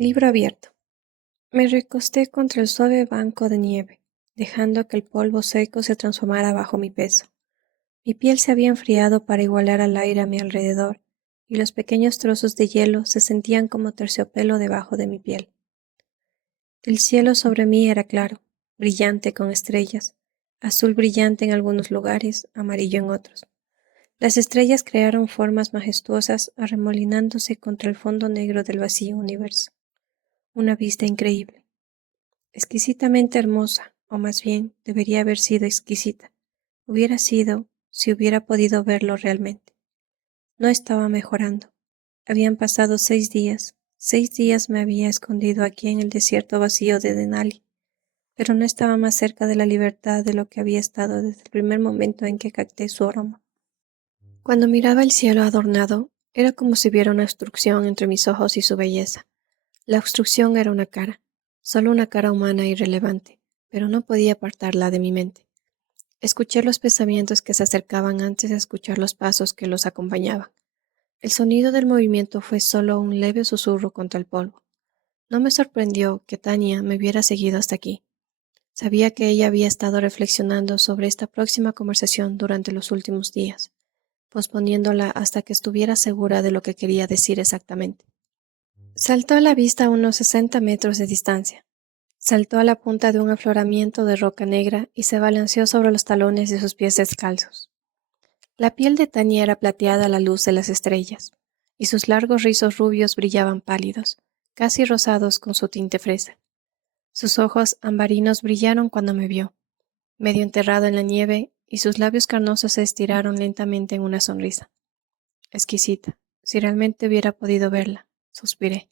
Libro abierto. Me recosté contra el suave banco de nieve, dejando que el polvo seco se transformara bajo mi peso. Mi piel se había enfriado para igualar al aire a mi alrededor, y los pequeños trozos de hielo se sentían como terciopelo debajo de mi piel. El cielo sobre mí era claro, brillante con estrellas, azul brillante en algunos lugares, amarillo en otros. Las estrellas crearon formas majestuosas arremolinándose contra el fondo negro del vacío universo. Una vista increíble. Exquisitamente hermosa, o más bien, debería haber sido exquisita. Hubiera sido si hubiera podido verlo realmente. No estaba mejorando. Habían pasado 6 días. 6 días me había escondido aquí en el desierto vacío de Denali, pero no estaba más cerca de la libertad de lo que había estado desde el primer momento en que capté su aroma. Cuando miraba el cielo adornado, era como si viera una obstrucción entre mis ojos y su belleza. La obstrucción era una cara, solo una cara humana irrelevante, pero no podía apartarla de mi mente. Escuché los pensamientos que se acercaban antes de escuchar los pasos que los acompañaban. El sonido del movimiento fue solo un leve susurro contra el polvo. No me sorprendió que Tania me hubiera seguido hasta aquí. Sabía que ella había estado reflexionando sobre esta próxima conversación durante los últimos días, posponiéndola hasta que estuviera segura de lo que quería decir exactamente. Saltó a la vista a unos 60 metros de distancia. Saltó a la punta de un afloramiento de roca negra y se balanceó sobre los talones de sus pies descalzos. La piel de Tania era plateada a la luz de las estrellas, y sus largos rizos rubios brillaban pálidos, casi rosados con su tinte fresa. Sus ojos ambarinos brillaron cuando me vio, medio enterrado en la nieve, y sus labios carnosos se estiraron lentamente en una sonrisa. Exquisita, si realmente hubiera podido verla, suspiré.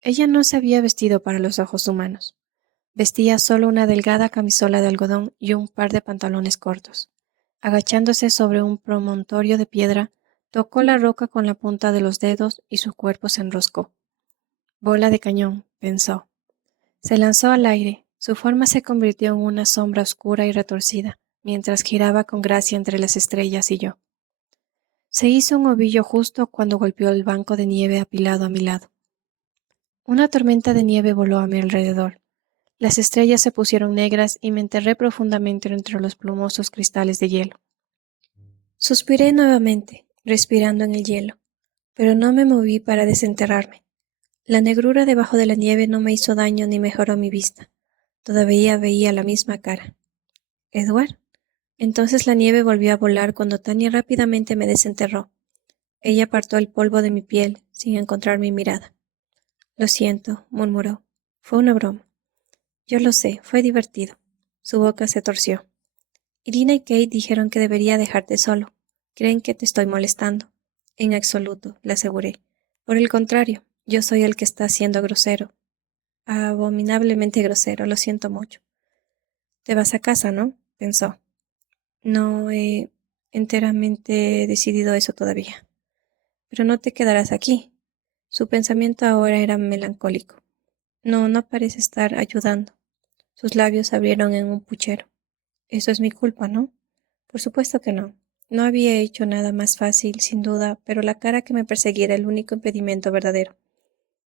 Ella no se había vestido para los ojos humanos. Vestía solo una delgada camisola de algodón y un par de pantalones cortos. Agachándose sobre un promontorio de piedra, tocó la roca con la punta de los dedos y su cuerpo se enroscó. Bola de cañón, pensó. Se lanzó al aire. Su forma se convirtió en una sombra oscura y retorcida, mientras giraba con gracia entre las estrellas y yo. Se hizo un ovillo justo cuando golpeó el banco de nieve apilado a mi lado. Una tormenta de nieve voló a mi alrededor. Las estrellas se pusieron negras y me enterré profundamente entre los plumosos cristales de hielo. Suspiré nuevamente, respirando en el hielo, pero no me moví para desenterrarme. La negrura debajo de la nieve no me hizo daño ni mejoró mi vista. Todavía veía la misma cara. ¿Edward? Entonces la nieve volvió a volar cuando Tania rápidamente me desenterró. Ella apartó el polvo de mi piel, sin encontrar mi mirada. Lo siento, murmuró. Fue una broma. Yo lo sé, fue divertido. Su boca se torció. Irina y Kate dijeron que debería dejarte solo. Creen que te estoy molestando. En absoluto, le aseguré. Por el contrario, yo soy el que está siendo grosero. Abominablemente grosero, lo siento mucho. Te vas a casa, ¿no? Pensó. No he enteramente decidido eso todavía. Pero no te quedarás aquí. Su pensamiento ahora era melancólico. No parece estar ayudando. Sus labios se abrieron en un puchero. Eso es mi culpa, ¿no? Por supuesto que no. No había hecho nada más fácil, sin duda, pero la cara que me perseguía era el único impedimento verdadero.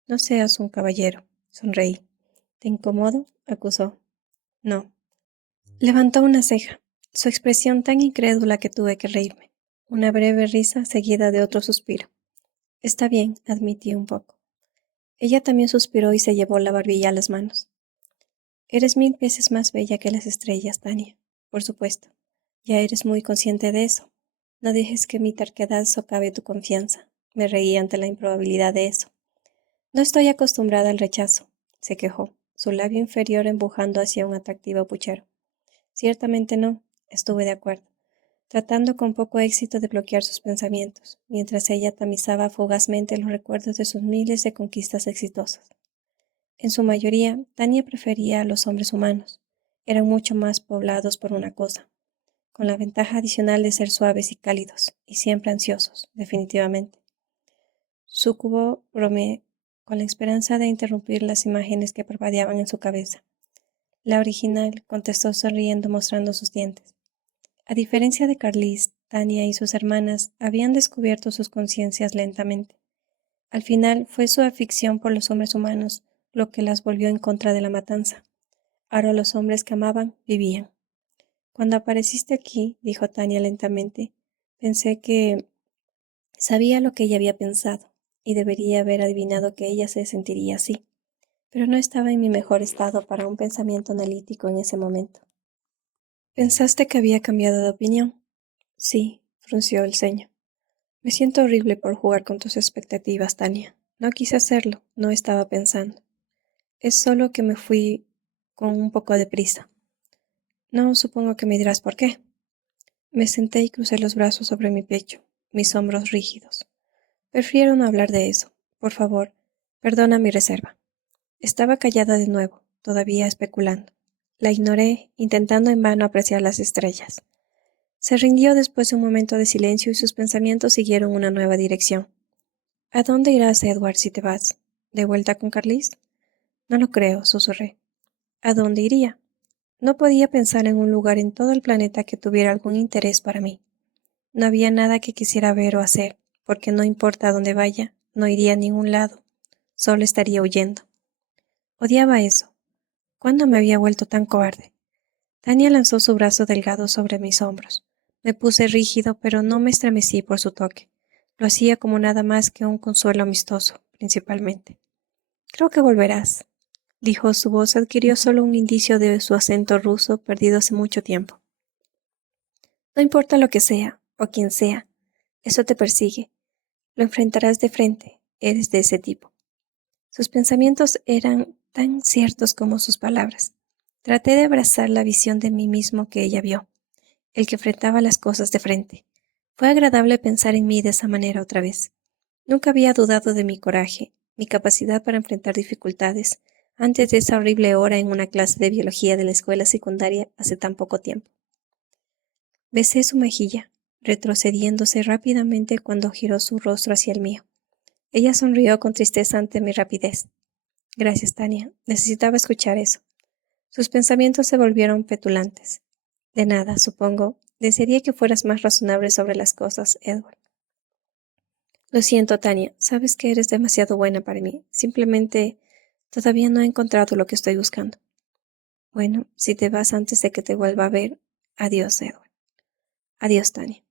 No seas un caballero, sonreí. ¿Te incomodo? Acusó. No. Levantó una ceja, su expresión tan incrédula que tuve que reírme. Una breve risa seguida de otro suspiro. Está bien, admití un poco. Ella también suspiró y se llevó la barbilla a las manos. Eres 1000 veces más bella que las estrellas, Tania. Por supuesto. Ya eres muy consciente de eso. No dejes que mi terquedad socave tu confianza. Me reí ante la improbabilidad de eso. No estoy acostumbrada al rechazo, se quejó, su labio inferior empujando hacia un atractivo puchero. Ciertamente no, estuve de acuerdo, tratando con poco éxito de bloquear sus pensamientos, mientras ella tamizaba fugazmente los recuerdos de sus miles de conquistas exitosas. En su mayoría, Tania prefería a los hombres humanos. Eran mucho más poblados por una cosa, con la ventaja adicional de ser suaves y cálidos, y siempre ansiosos, definitivamente. Sucubó, bromeé, con la esperanza de interrumpir las imágenes que parpadeaban en su cabeza. La original, contestó sonriendo mostrando sus dientes. A diferencia de Carlis, Tania y sus hermanas habían descubierto sus conciencias lentamente. Al final fue su afición por los hombres humanos lo que las volvió en contra de la matanza. Ahora los hombres que amaban vivían. Cuando apareciste aquí, dijo Tania lentamente, pensé que sabía lo que ella había pensado, y debería haber adivinado que ella se sentiría así, pero no estaba en mi mejor estado para un pensamiento analítico en ese momento. ¿Pensaste que había cambiado de opinión? Sí, frunció el ceño. Me siento horrible por jugar con tus expectativas, Tania. No quise hacerlo, no estaba pensando. Es solo que me fui con un poco de prisa. No, supongo que me dirás por qué. Me senté y crucé los brazos sobre mi pecho, mis hombros rígidos. Prefiero no hablar de eso. Por favor, perdona mi reserva. Estaba callada de nuevo, todavía especulando. La ignoré, intentando en vano apreciar las estrellas. Se rindió después de un momento de silencio y sus pensamientos siguieron una nueva dirección. ¿A dónde irás, Edward, si te vas? ¿De vuelta con Carlis? No lo creo, susurré. ¿A dónde iría? No podía pensar en un lugar en todo el planeta que tuviera algún interés para mí. No había nada que quisiera ver o hacer, porque no importa a dónde vaya, no iría a ningún lado. Solo estaría huyendo. Odiaba eso. ¿Cuándo me había vuelto tan cobarde? Tania lanzó su brazo delgado sobre mis hombros. Me puse rígido, pero no me estremecí por su toque. Lo hacía como nada más que un consuelo amistoso, principalmente. Creo que volverás, dijo. Su voz adquirió solo un indicio de su acento ruso perdido hace mucho tiempo. No importa lo que sea, o quien sea, eso te persigue. Lo enfrentarás de frente, eres de ese tipo. Sus pensamientos eran tan ciertos como sus palabras. Traté de abrazar la visión de mí mismo que ella vio, el que enfrentaba las cosas de frente. Fue agradable pensar en mí de esa manera otra vez. Nunca había dudado de mi coraje, mi capacidad para enfrentar dificultades, antes de esa horrible hora en una clase de biología de la escuela secundaria hace tan poco tiempo. Besé su mejilla, retrocediéndose rápidamente cuando giró su rostro hacia el mío. Ella sonrió con tristeza ante mi rapidez. Gracias, Tania. Necesitaba escuchar eso. Sus pensamientos se volvieron petulantes. De nada, supongo. Desearía que fueras más razonable sobre las cosas, Edward. Lo siento, Tania. Sabes que eres demasiado buena para mí. Simplemente todavía no he encontrado lo que estoy buscando. Bueno, si te vas antes de que te vuelva a ver, adiós, Edward. Adiós, Tania.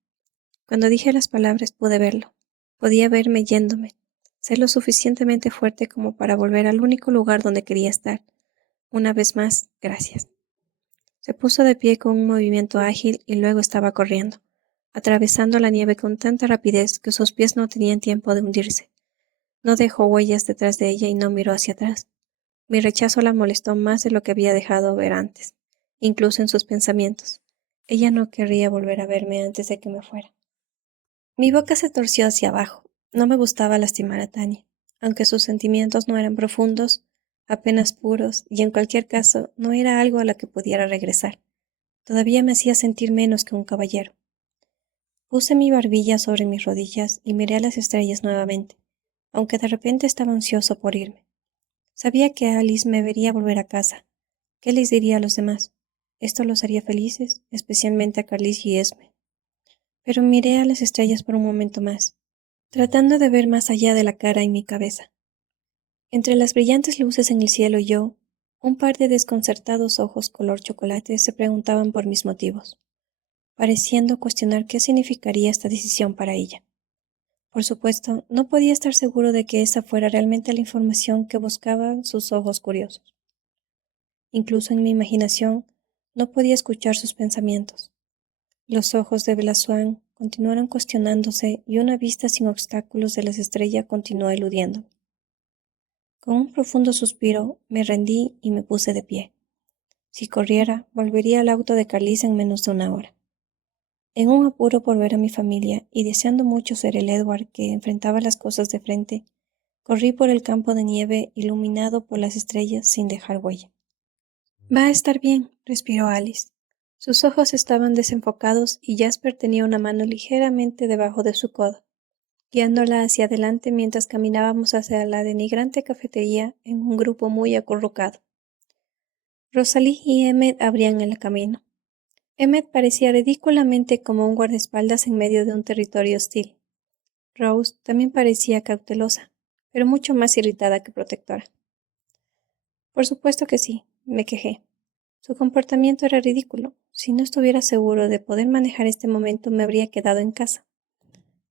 Cuando dije las palabras pude verlo. Podía verme yéndome. Ser lo suficientemente fuerte como para volver al único lugar donde quería estar. Una vez más, gracias. Se puso de pie con un movimiento ágil y luego estaba corriendo, atravesando la nieve con tanta rapidez que sus pies no tenían tiempo de hundirse. No dejó huellas detrás de ella y no miró hacia atrás. Mi rechazo la molestó más de lo que había dejado ver antes, incluso en sus pensamientos. Ella no querría volver a verme antes de que me fuera. Mi boca se torció hacia abajo. No me gustaba lastimar a Tania, aunque sus sentimientos no eran profundos, apenas puros, y en cualquier caso no era algo a lo que pudiera regresar. Todavía me hacía sentir menos que un caballero. Puse mi barbilla sobre mis rodillas y miré a las estrellas nuevamente, aunque de repente estaba ansioso por irme. Sabía que Alice me vería volver a casa. ¿Qué les diría a los demás? Esto los haría felices, especialmente a Carlis y Esme. Pero miré a las estrellas por un momento más, tratando de ver más allá de la cara en mi cabeza. Entre las brillantes luces en el cielo y yo, un par de desconcertados ojos color chocolate se preguntaban por mis motivos, pareciendo cuestionar qué significaría esta decisión para ella. Por supuesto, no podía estar seguro de que esa fuera realmente la información que buscaban sus ojos curiosos. Incluso en mi imaginación, no podía escuchar sus pensamientos. Los ojos de Bella Swan continuaron cuestionándose y una vista sin obstáculos de las estrellas continuó eludiéndome. Con un profundo suspiro, me rendí y me puse de pie. Si corriera, volvería al auto de Carlis en menos de una hora. En un apuro por ver a mi familia y deseando mucho ser el Edward que enfrentaba las cosas de frente, corrí por el campo de nieve iluminado por las estrellas sin dejar huella. Va a estar bien, respiró Alice. Sus ojos estaban desenfocados y Jasper tenía una mano ligeramente debajo de su codo, guiándola hacia adelante mientras caminábamos hacia la denigrante cafetería en un grupo muy acurrucado. Rosalie y Emmett abrían el camino. Emmett parecía ridículamente como un guardaespaldas en medio de un territorio hostil. Rose también parecía cautelosa, pero mucho más irritada que protectora. Por supuesto que sí, me quejé. Su comportamiento era ridículo. Si no estuviera seguro de poder manejar este momento, me habría quedado en casa.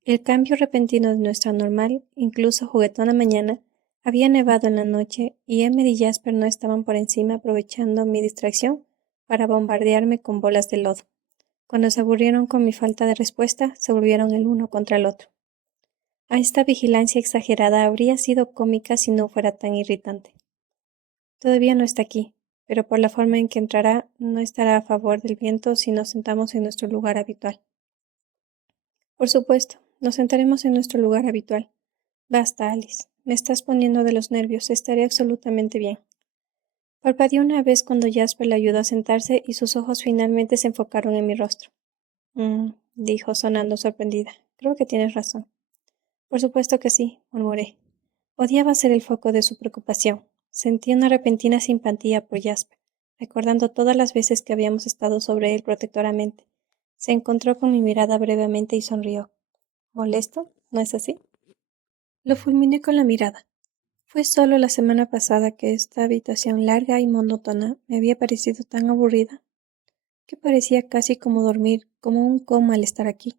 El cambio repentino de nuestra normal, incluso juguetona mañana, había nevado en la noche y Emmer y Jasper no estaban por encima aprovechando mi distracción para bombardearme con bolas de lodo. Cuando se aburrieron con mi falta de respuesta, se volvieron el uno contra el otro. A esta vigilancia exagerada habría sido cómica si no fuera tan irritante. Todavía no está aquí, pero por la forma en que entrará, no estará a favor del viento si nos sentamos en nuestro lugar habitual. Por supuesto, nos sentaremos en nuestro lugar habitual. Basta, Alice. Me estás poniendo de los nervios. Estaré absolutamente bien. Parpadeó una vez cuando Jasper le ayudó a sentarse y sus ojos finalmente se enfocaron en mi rostro. Dijo, sonando sorprendida. Creo que tienes razón. Por supuesto que sí, murmuré. Odiaba ser el foco de su preocupación. Sentí una repentina simpatía por Jasper, recordando todas las veces que habíamos estado sobre él protectoramente. Se encontró con mi mirada brevemente y sonrió. ¿Molesto? ¿No es así? Lo fulminé con la mirada. Fue solo la semana pasada que esta habitación larga y monótona me había parecido tan aburrida, que parecía casi como dormir, como un coma al estar aquí.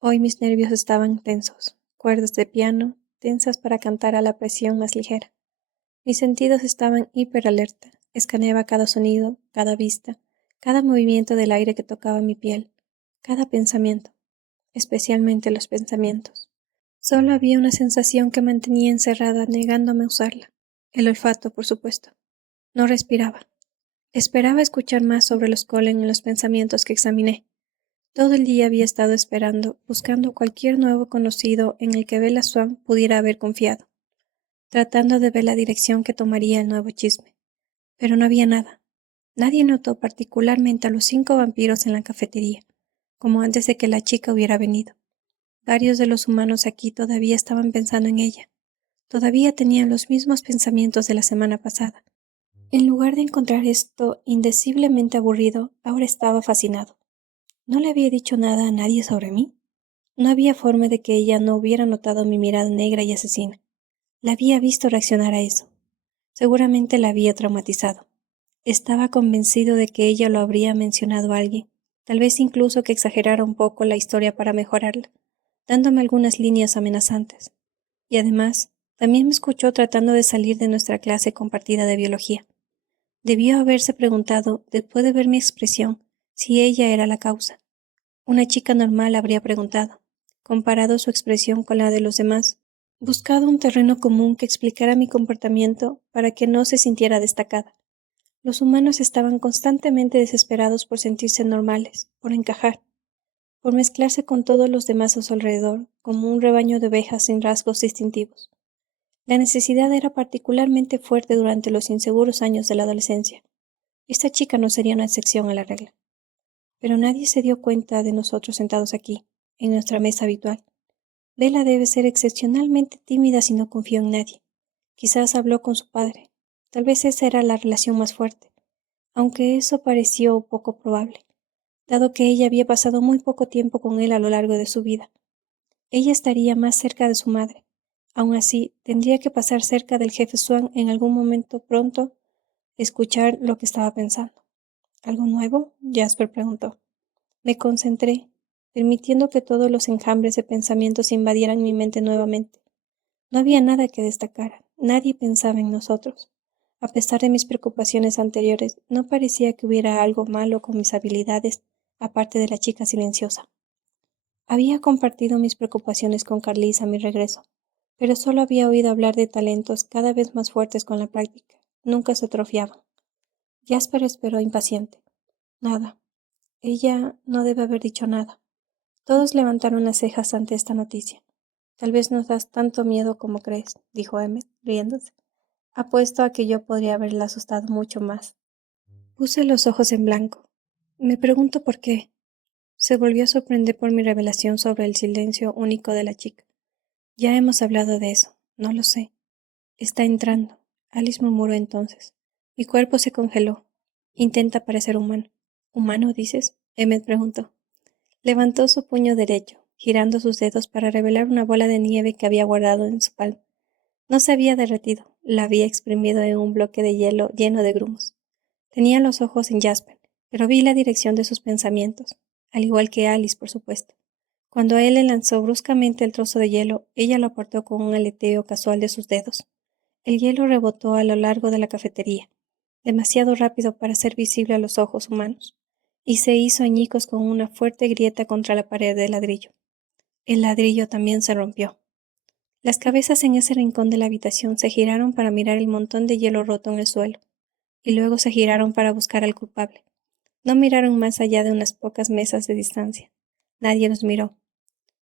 Hoy mis nervios estaban tensos, cuerdas de piano, tensas para cantar a la presión más ligera. Mis sentidos estaban hiperalerta, escaneaba cada sonido, cada vista, cada movimiento del aire que tocaba mi piel, cada pensamiento, especialmente los pensamientos. Solo había una sensación que mantenía encerrada, negándome a usarla. El olfato, por supuesto. No respiraba. Esperaba escuchar más sobre los Cullen en los pensamientos que examiné. Todo el día había estado esperando, buscando cualquier nuevo conocido en el que Bella Swan pudiera haber confiado, tratando de ver la dirección que tomaría el nuevo chisme. Pero no había nada. Nadie notó particularmente a los 5 vampiros en la cafetería, como antes de que la chica hubiera venido. Varios de los humanos aquí todavía estaban pensando en ella. Todavía tenían los mismos pensamientos de la semana pasada. En lugar de encontrar esto indeciblemente aburrido, ahora estaba fascinado. ¿No le había dicho nada a nadie sobre mí? No había forma de que ella no hubiera notado mi mirada negra y asesina. La había visto reaccionar a eso. Seguramente la había traumatizado. Estaba convencido de que ella lo habría mencionado a alguien, tal vez incluso que exagerara un poco la historia para mejorarla, dándome algunas líneas amenazantes. Y además, también me escuchó tratando de salir de nuestra clase compartida de biología. Debió haberse preguntado, después de ver mi expresión, si ella era la causa. Una chica normal habría preguntado, comparado su expresión con la de los demás, buscado un terreno común que explicara mi comportamiento para que no se sintiera destacada. Los humanos estaban constantemente desesperados por sentirse normales, por encajar, por mezclarse con todos los demás a su alrededor, como un rebaño de ovejas sin rasgos distintivos. La necesidad era particularmente fuerte durante los inseguros años de la adolescencia. Esta chica no sería una excepción a la regla. Pero nadie se dio cuenta de nosotros sentados aquí, en nuestra mesa habitual. Bella debe ser excepcionalmente tímida si no confió en nadie. Quizás habló con su padre. Tal vez esa era la relación más fuerte, aunque eso pareció poco probable, dado que ella había pasado muy poco tiempo con él a lo largo de su vida. Ella estaría más cerca de su madre. Aun así, tendría que pasar cerca del jefe Swan en algún momento pronto, escuchar lo que estaba pensando. ¿Algo nuevo? Jasper preguntó. Me concentré, permitiendo que todos los enjambres de pensamientos invadieran mi mente nuevamente. No había nada que destacar, nadie pensaba en nosotros. A pesar de mis preocupaciones anteriores, no parecía que hubiera algo malo con mis habilidades, aparte de la chica silenciosa. Había compartido mis preocupaciones con Carlis a mi regreso, pero solo había oído hablar de talentos cada vez más fuertes con la práctica. Nunca se atrofiaban. Jasper esperó impaciente. Nada. Ella no debe haber dicho nada. Todos levantaron las cejas ante esta noticia. Tal vez no das tanto miedo como crees, dijo Emmet, riéndose. Apuesto a que yo podría haberla asustado mucho más. Puse los ojos en blanco. Me pregunto por qué. Se volvió a sorprender por mi revelación sobre el silencio único de la chica. Ya hemos hablado de eso. No lo sé. Está entrando. Alice murmuró entonces. Mi cuerpo se congeló. Intenta parecer humano. ¿Humano, dices? Emmet preguntó. Levantó su puño derecho, girando sus dedos para revelar una bola de nieve que había guardado en su palma. No se había derretido, la había exprimido en un bloque de hielo lleno de grumos. Tenía los ojos en Jasper, pero vi la dirección de sus pensamientos, al igual que Alice, por supuesto. Cuando él le lanzó bruscamente el trozo de hielo, ella lo apartó con un aleteo casual de sus dedos. El hielo rebotó a lo largo de la cafetería, demasiado rápido para ser visible a los ojos humanos, y se hizo añicos con una fuerte grieta contra la pared de ladrillo. El ladrillo también se rompió. Las cabezas en ese rincón de la habitación se giraron para mirar el montón de hielo roto en el suelo, y luego se giraron para buscar al culpable. No miraron más allá de unas pocas mesas de distancia. Nadie los miró.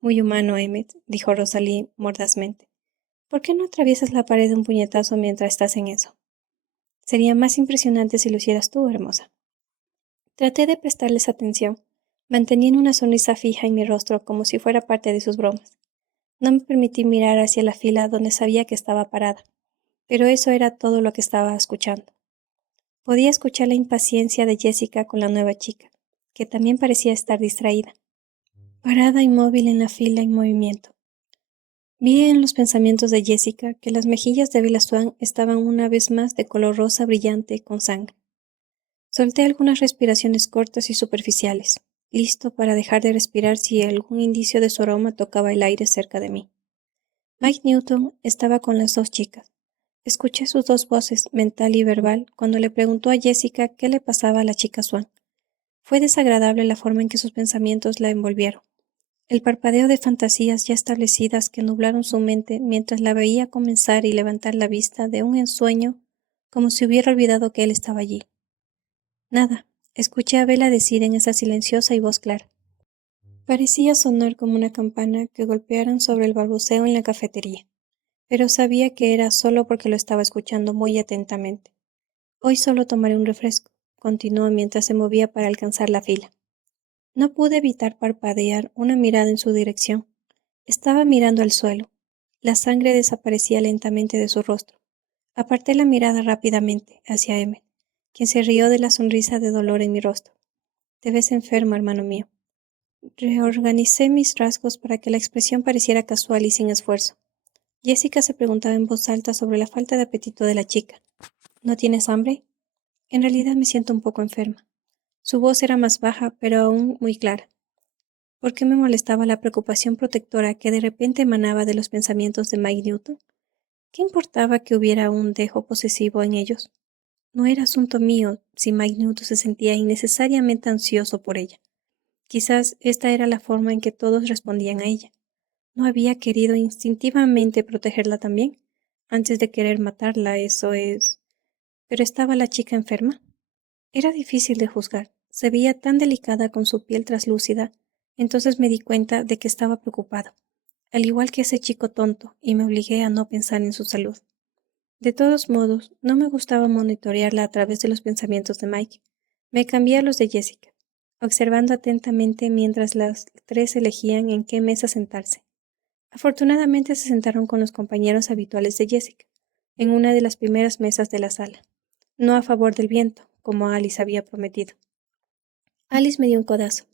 Muy humano, Emmett, dijo Rosalie mordazmente. ¿Por qué no atraviesas la pared de un puñetazo mientras estás en eso? Sería más impresionante si lo hicieras tú, hermosa. Traté de prestarles atención, manteniendo una sonrisa fija en mi rostro como si fuera parte de sus bromas. No me permití mirar hacia la fila donde sabía que estaba parada, pero eso era todo lo que estaba escuchando. Podía escuchar la impaciencia de Jessica con la nueva chica, que también parecía estar distraída, parada inmóvil en la fila en movimiento. Vi en los pensamientos de Jessica que las mejillas de Bella Swan estaban una vez más de color rosa brillante con sangre. Solté algunas respiraciones cortas y superficiales, listo para dejar de respirar si algún indicio de su aroma tocaba el aire cerca de mí. Mike Newton estaba con las dos chicas. Escuché sus dos voces, mental y verbal, cuando le preguntó a Jessica qué le pasaba a la chica Swan. Fue desagradable la forma en que sus pensamientos la envolvieron. El parpadeo de fantasías ya establecidas que nublaron su mente mientras la veía comenzar y levantar la vista de un ensueño, como si hubiera olvidado que él estaba allí. Nada, escuché a Bella decir en esa silenciosa y voz clara. Parecía sonar como una campana que golpearan sobre el balbuceo en la cafetería, pero sabía que era solo porque lo estaba escuchando muy atentamente. Hoy solo tomaré un refresco, continuó mientras se movía para alcanzar la fila. No pude evitar parpadear una mirada en su dirección. Estaba mirando al suelo. La sangre desaparecía lentamente de su rostro. Aparté la mirada rápidamente hacia Emmett, quien se rió de la sonrisa de dolor en mi rostro. Te ves enfermo, hermano mío. Reorganicé mis rasgos para que la expresión pareciera casual y sin esfuerzo. Jessica se preguntaba en voz alta sobre la falta de apetito de la chica. ¿No tienes hambre? En realidad me siento un poco enferma. Su voz era más baja, pero aún muy clara. ¿Por qué me molestaba la preocupación protectora que de repente emanaba de los pensamientos de Mike Newton? ¿Qué importaba que hubiera un dejo posesivo en ellos? No era asunto mío si Mike Newton se sentía innecesariamente ansioso por ella. Quizás esta era la forma en que todos respondían a ella. ¿No había querido instintivamente protegerla también? Antes de querer matarla, eso es. ¿Pero estaba la chica enferma? Era difícil de juzgar. Se veía tan delicada con su piel traslúcida. Entonces me di cuenta de que estaba preocupado, al igual que ese chico tonto, y me obligué a no pensar en su salud. De todos modos, no me gustaba monitorearla a través de los pensamientos de Mike. Me cambié a los de Jessica, observando atentamente mientras las tres elegían en qué mesa sentarse. Afortunadamente se sentaron con los compañeros habituales de Jessica, en una de las primeras mesas de la sala, no a favor del viento, como Alice había prometido. Alice me dio un codazo.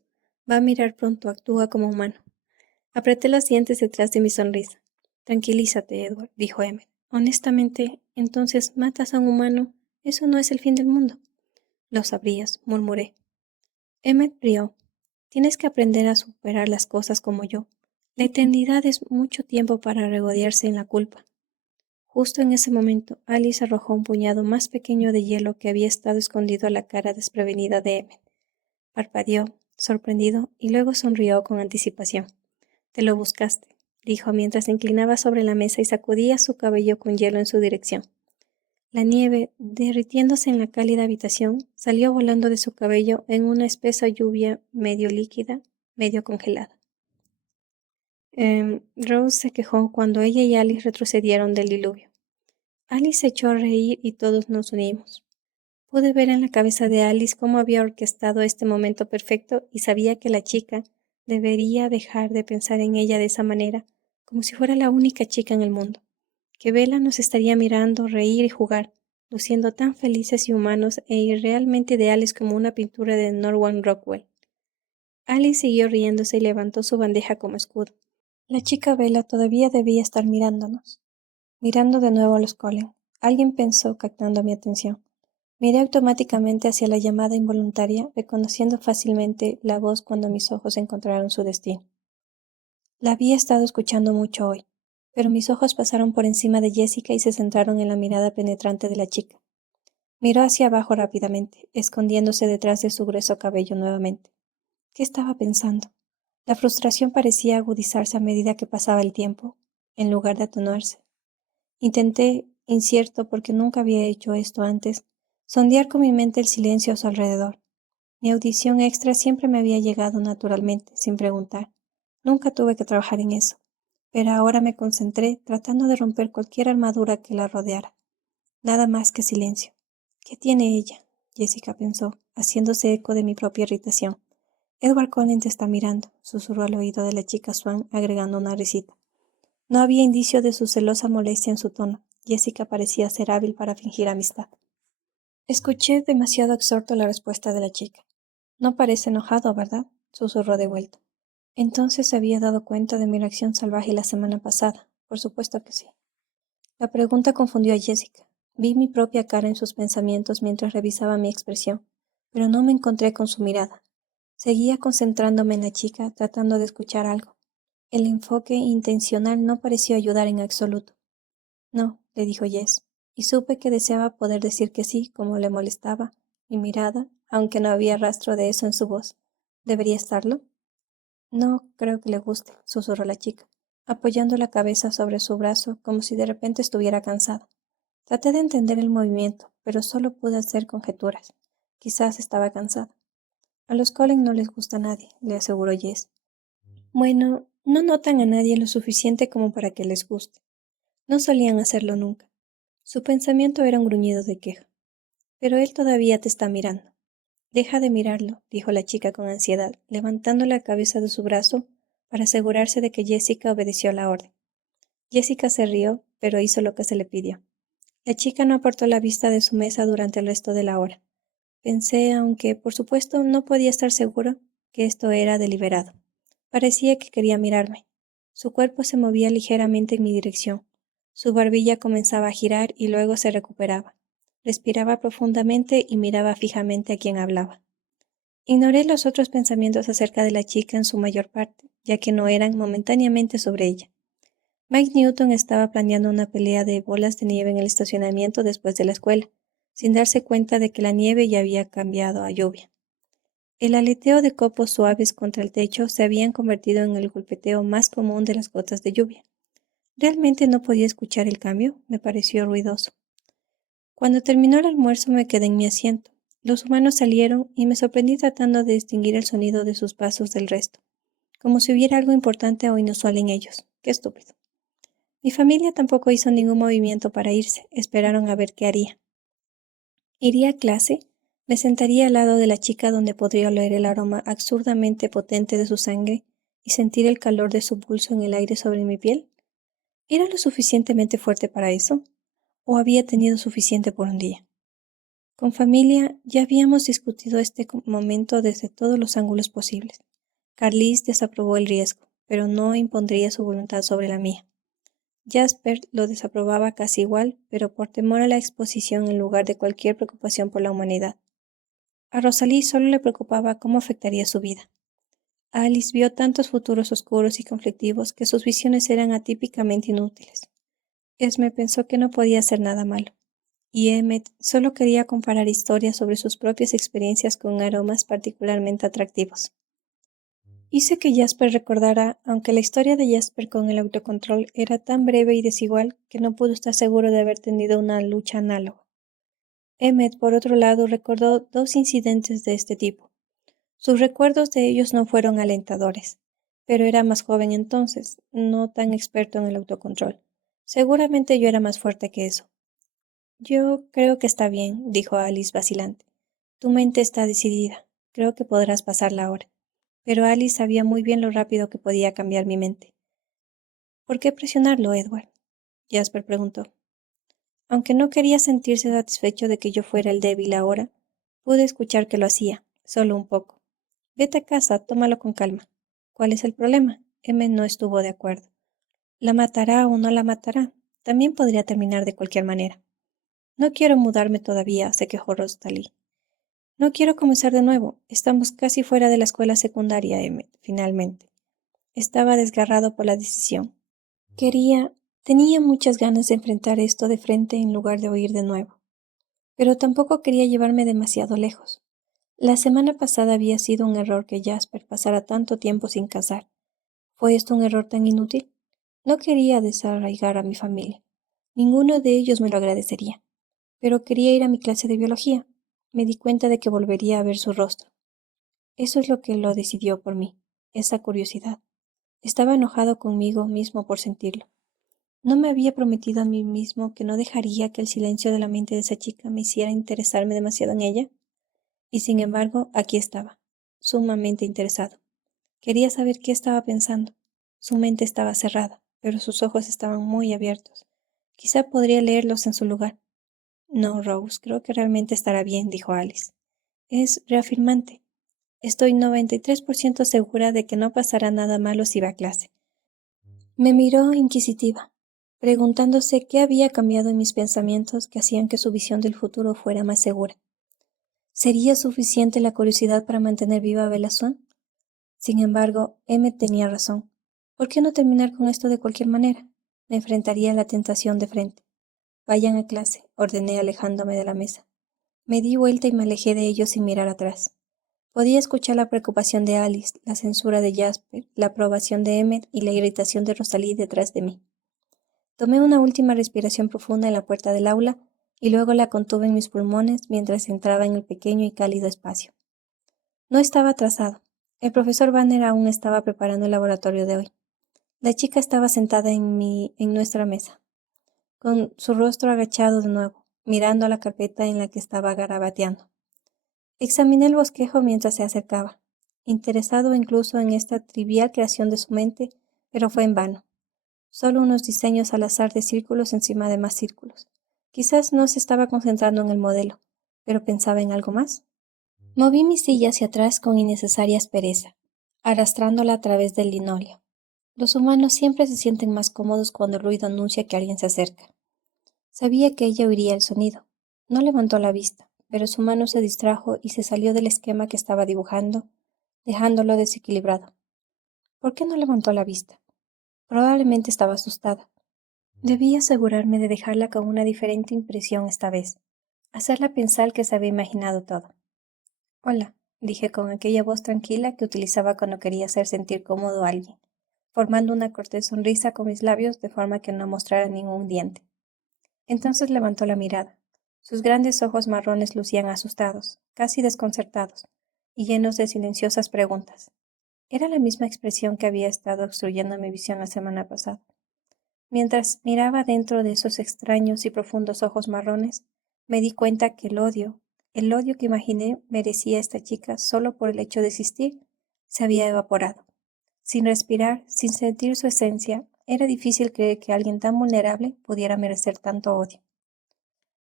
Va a mirar pronto, actúa como humano. Apreté los dientes detrás de mi sonrisa. Tranquilízate, Edward, dijo Emmett. Honestamente, entonces, ¿matas a un humano? Eso no es el fin del mundo. Lo sabrías, murmuré. Emmett rió. Tienes que aprender a superar las cosas como yo. La eternidad es mucho tiempo para regodearse en la culpa. Justo en ese momento, Alice arrojó un puñado más pequeño de hielo que había estado escondido a la cara desprevenida de Emmett. Parpadeó, sorprendido, y luego sonrió con anticipación. Te lo buscaste, dijo mientras se inclinaba sobre la mesa y sacudía su cabello con hielo en su dirección. La nieve, derritiéndose en la cálida habitación, salió volando de su cabello en una espesa lluvia medio líquida, medio congelada. Rose se quejó cuando ella y Alice retrocedieron del diluvio. Alice se echó a reír y todos nos unimos. Pude ver en la cabeza de Alice cómo había orquestado este momento perfecto y sabía que la chica debería dejar de pensar en ella de esa manera, como si fuera la única chica en el mundo, que Bella nos estaría mirando, reír y jugar, luciendo tan felices y humanos e irrealmente ideales como una pintura de Norman Rockwell. Alice siguió riéndose y levantó su bandeja como escudo. La chica Bella todavía debía estar mirándonos. mirando de nuevo a los Cullen. Alguien pensó, captando mi atención. Miré automáticamente hacia la llamada involuntaria, reconociendo fácilmente la voz cuando mis ojos encontraron su destino. La había estado escuchando mucho hoy, pero mis ojos pasaron por encima de Jessica y se centraron en la mirada penetrante de la chica. Miró hacia abajo rápidamente, escondiéndose detrás de su grueso cabello nuevamente. ¿Qué estaba pensando? La frustración parecía agudizarse a medida que pasaba el tiempo, en lugar de atenuarse. Intenté, incierto porque nunca había hecho esto antes, sondear con mi mente el silencio a su alrededor. Mi audición extra siempre me había llegado naturalmente, sin preguntar. Nunca tuve que trabajar en eso. Pero ahora me concentré, tratando de romper cualquier armadura que la rodeara. Nada más que silencio. ¿Qué tiene ella? Jessica pensó, haciéndose eco de mi propia irritación. Edward Cullen te está mirando, susurró al oído de la chica Swan, agregando una risita. No había indicio de su celosa molestia en su tono. Jessica parecía ser hábil para fingir amistad. Escuché demasiado absorto la respuesta de la chica. No parece enojado, ¿verdad? Susurró de vuelta. Entonces se había dado cuenta de mi reacción salvaje la semana pasada. Por supuesto que sí. La pregunta confundió a Jessica. Vi mi propia cara en sus pensamientos mientras revisaba mi expresión, pero no me encontré con su mirada. Seguía concentrándome en la chica, tratando de escuchar algo. El enfoque intencional no pareció ayudar en absoluto. No, le dijo Jess, y supe que deseaba poder decir que sí, como le molestaba mi mirada, aunque no había rastro de eso en su voz. ¿Debería estarlo? No creo que le guste, susurró la chica, apoyando la cabeza sobre su brazo como si de repente estuviera cansada. Traté de entender el movimiento, pero solo pude hacer conjeturas. Quizás estaba cansada. A los Cullen no les gusta a nadie, le aseguró Jess. Bueno, no notan a nadie lo suficiente como para que les guste. No solían hacerlo nunca. Su pensamiento era un gruñido de queja. Pero él todavía te está mirando. Deja de mirarlo, dijo la chica con ansiedad, levantando la cabeza de su brazo para asegurarse de que Jessica obedeció la orden. Jessica se rió, pero hizo lo que se le pidió. La chica no apartó la vista de su mesa durante el resto de la hora. Pensé, aunque por supuesto no podía estar seguro, que esto era deliberado. Parecía que quería mirarme. Su cuerpo se movía ligeramente en mi dirección. Su barbilla comenzaba a girar y luego se recuperaba. Respiraba profundamente y miraba fijamente a quien hablaba. Ignoré los otros pensamientos acerca de la chica en su mayor parte, ya que no eran momentáneamente sobre ella. Mike Newton estaba planeando una pelea de bolas de nieve en el estacionamiento después de la escuela, sin darse cuenta de que la nieve ya había cambiado a lluvia. El aleteo de copos suaves contra el techo se habían convertido en el golpeteo más común de las gotas de lluvia. Realmente no podía escuchar el cambio, me pareció ruidoso. Cuando terminó el almuerzo me quedé en mi asiento. Los humanos salieron y me sorprendí tratando de distinguir el sonido de sus pasos del resto, como si hubiera algo importante o inusual en ellos. Qué estúpido. Mi familia tampoco hizo ningún movimiento para irse, esperaron a ver qué haría. ¿Iría a clase? ¿Me sentaría al lado de la chica donde podría oler el aroma absurdamente potente de su sangre y sentir el calor de su pulso en el aire sobre mi piel? ¿Era lo suficientemente fuerte para eso? ¿O había tenido suficiente por un día? Con familia ya habíamos discutido este momento desde todos los ángulos posibles. Carlis desaprobó el riesgo, pero no impondría su voluntad sobre la mía. Jasper lo desaprobaba casi igual, pero por temor a la exposición en lugar de cualquier preocupación por la humanidad. A Rosalie solo le preocupaba cómo afectaría su vida. Alice vio tantos futuros oscuros y conflictivos que sus visiones eran atípicamente inútiles. Esme pensó que no podía hacer nada malo, y Emmet solo quería comparar historias sobre sus propias experiencias con aromas particularmente atractivos. Hice que Jasper recordara, aunque la historia de Jasper con el autocontrol era tan breve y desigual que no pudo estar seguro de haber tenido una lucha análoga. Emmet, por otro lado, recordó dos incidentes de este tipo. Sus recuerdos de ellos no fueron alentadores, pero era más joven entonces, no tan experto en el autocontrol. Seguramente yo era más fuerte que eso. Yo creo que está bien, dijo Alice vacilante. Tu mente está decidida. Creo que podrás pasarla ahora. Pero Alice sabía muy bien lo rápido que podía cambiar mi mente. ¿Por qué presionarlo, Edward? Jasper preguntó. Aunque no quería sentirse satisfecho de que yo fuera el débil ahora, pude escuchar que lo hacía, solo un poco. Vete a casa, tómalo con calma. ¿Cuál es el problema? M no estuvo de acuerdo. ¿La matará o no la matará? también podría terminar de cualquier manera. No quiero mudarme todavía, se quejó Rosalie. No quiero comenzar de nuevo. Estamos casi fuera de la escuela secundaria, Emmet, finalmente. Estaba desgarrado por la decisión. Tenía muchas ganas de enfrentar esto de frente en lugar de huir de nuevo. Pero tampoco quería llevarme demasiado lejos. La semana pasada había sido un error que Jasper pasara tanto tiempo sin casar. ¿Fue esto un error tan inútil? No quería desarraigar a mi familia. Ninguno de ellos me lo agradecería. Pero quería ir a mi clase de biología. Me di cuenta de que volvería a ver su rostro. Eso es lo que lo decidió por mí, esa curiosidad. Estaba enojado conmigo mismo por sentirlo. No me había prometido a mí mismo que no dejaría que el silencio de la mente de esa chica me hiciera interesarme demasiado en ella. Y sin embargo, aquí estaba, sumamente interesado. Quería saber qué estaba pensando. Su mente estaba cerrada, pero sus ojos estaban muy abiertos. Quizá podría leerlos en su lugar. No, Rose, creo que realmente estará bien, dijo Alice. Es reafirmante. Estoy 93% segura de que no pasará nada malo si va a clase. Me miró inquisitiva, preguntándose qué había cambiado en mis pensamientos que hacían que su visión del futuro fuera más segura. ¿Sería suficiente la curiosidad para mantener viva a Bella Swan? Sin embargo, Emmet tenía razón. ¿Por qué no terminar con esto de cualquier manera? Me enfrentaría a la tentación de frente. Vayan a clase, ordené alejándome de la mesa. Me di vuelta y me alejé de ellos sin mirar atrás. Podía escuchar la preocupación de Alice, la censura de Jasper, la aprobación de Emmet y la irritación de Rosalie detrás de mí. Tomé una última respiración profunda en la puerta del aula y luego la contuve en mis pulmones mientras entraba en el pequeño y cálido espacio. No estaba atrasado. El profesor Banner aún estaba preparando el laboratorio de hoy. La chica estaba sentada en nuestra mesa, con su rostro agachado de nuevo, mirando a la carpeta en la que estaba garabateando. Examiné el bosquejo mientras se acercaba, interesado incluso en esta trivial creación de su mente, pero fue en vano. Solo unos diseños al azar de círculos encima de más círculos. Quizás no se estaba concentrando en el modelo, pero pensaba en algo más. Moví mi silla hacia atrás con innecesaria aspereza, arrastrándola a través del linóleo. Los humanos siempre se sienten más cómodos cuando el ruido anuncia que alguien se acerca. Sabía que ella oiría el sonido. No levantó la vista, pero su mano se distrajo y se salió del esquema que estaba dibujando, dejándolo desequilibrado. ¿Por qué no levantó la vista? Probablemente estaba asustada. Debía asegurarme de dejarla con una diferente impresión esta vez, hacerla pensar que se había imaginado todo. Hola, dije con aquella voz tranquila que utilizaba cuando quería hacer sentir cómodo a alguien, formando una cortés sonrisa con mis labios de forma que no mostrara ningún diente. Entonces levantó la mirada. Sus grandes ojos marrones lucían asustados, casi desconcertados, y llenos de silenciosas preguntas. Era la misma expresión que había estado obstruyendo mi visión la semana pasada. Mientras miraba dentro de esos extraños y profundos ojos marrones, me di cuenta que el odio que imaginé merecía esta chica solo por el hecho de existir, se había evaporado. Sin respirar, sin sentir su esencia, era difícil creer que alguien tan vulnerable pudiera merecer tanto odio.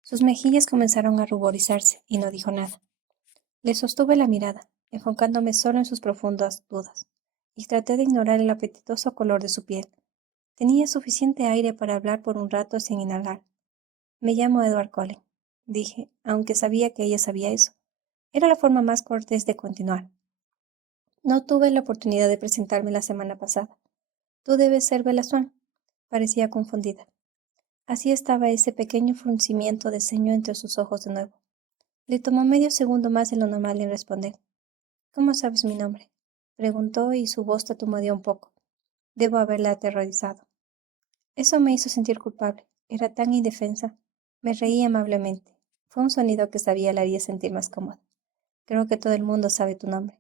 Sus mejillas comenzaron a ruborizarse y no dijo nada. Le sostuve la mirada, enfocándome solo en sus profundas dudas, y traté de ignorar el apetitoso color de su piel. Tenía suficiente aire para hablar por un rato sin inhalar. Me llamo Edward Cullen, dije, aunque sabía que ella sabía eso. Era la forma más cortés de continuar. No tuve la oportunidad de presentarme la semana pasada. Tú debes ser Bella Swan. Parecía confundida. Así estaba ese pequeño fruncimiento de ceño entre sus ojos de nuevo. Le tomó medio segundo más de lo normal en responder. ¿Cómo sabes mi nombre? Preguntó y su voz titubeó un poco. Debo haberla aterrorizado. Eso me hizo sentir culpable. Era tan indefensa. Me reí amablemente. Fue un sonido que sabía la haría sentir más cómoda. Creo que todo el mundo sabe tu nombre.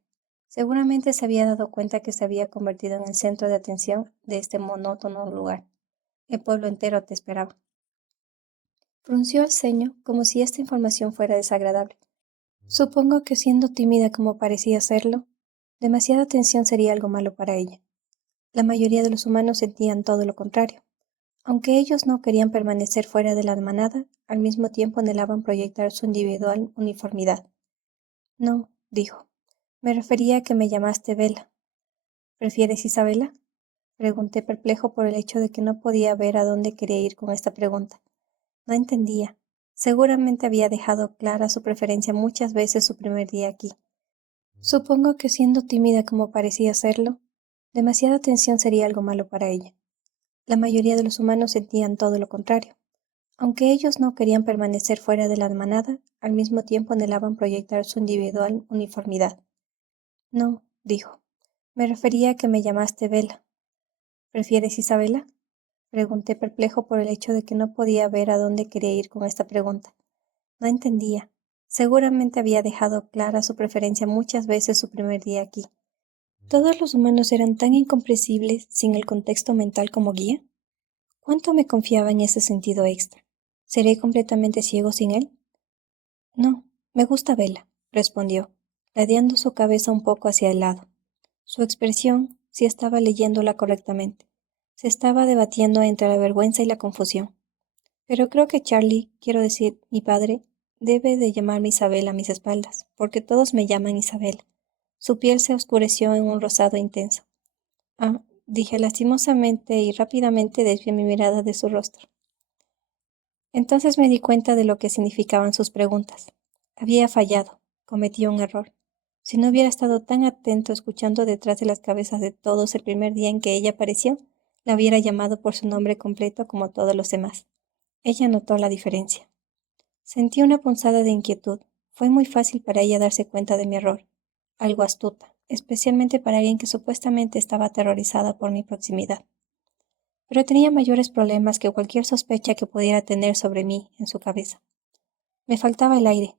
Seguramente se había dado cuenta que se había convertido en el centro de atención de este monótono lugar. El pueblo entero te esperaba. Frunció el ceño como si esta información fuera desagradable. Supongo que siendo tímida como parecía serlo, demasiada atención sería algo malo para ella. La mayoría de los humanos sentían todo lo contrario. Aunque ellos no querían permanecer fuera de la manada, al mismo tiempo anhelaban proyectar su individual uniformidad. No, dijo. Me refería a que me llamaste Bella. ¿Prefieres Isabela? Pregunté perplejo por el hecho de que no podía ver a dónde quería ir con esta pregunta. No entendía. Seguramente había dejado clara su preferencia muchas veces su primer día aquí. Supongo que siendo tímida como parecía serlo, demasiada atención sería algo malo para ella. La mayoría de los humanos sentían todo lo contrario. Aunque ellos no querían permanecer fuera de la manada, al mismo tiempo anhelaban proyectar su individual uniformidad. No, dijo. Me refería a que me llamaste Bella. ¿Prefieres Isabela? Pregunté perplejo por el hecho de que no podía ver a dónde quería ir con esta pregunta. No entendía. Seguramente había dejado clara su preferencia muchas veces su primer día aquí. ¿Todos los humanos eran tan incomprensibles sin el contexto mental como guía? ¿Cuánto me confiaba en ese sentido extra? ¿Seré completamente ciego sin él? No, me gusta Bella, respondió, ladeando su cabeza un poco hacia el lado. Su expresión, si estaba leyéndola correctamente, se estaba debatiendo entre la vergüenza y la confusión. Pero creo que Charlie, quiero decir, mi padre, debe de llamarme Isabel a mis espaldas, porque todos me llaman Isabel. Su piel se oscureció en un rosado intenso. Ah, dije lastimosamente y rápidamente desvié mi mirada de su rostro. Entonces me di cuenta de lo que significaban sus preguntas. Había fallado, cometí un error. Si no hubiera estado tan atento escuchando detrás de las cabezas de todos el primer día en que ella apareció, la hubiera llamado por su nombre completo como todos los demás. Ella notó la diferencia. Sentí una punzada de inquietud. Fue muy fácil para ella darse cuenta de mi error. Algo astuta, especialmente para alguien que supuestamente estaba aterrorizada por mi proximidad. Pero tenía mayores problemas que cualquier sospecha que pudiera tener sobre mí en su cabeza. Me faltaba el aire.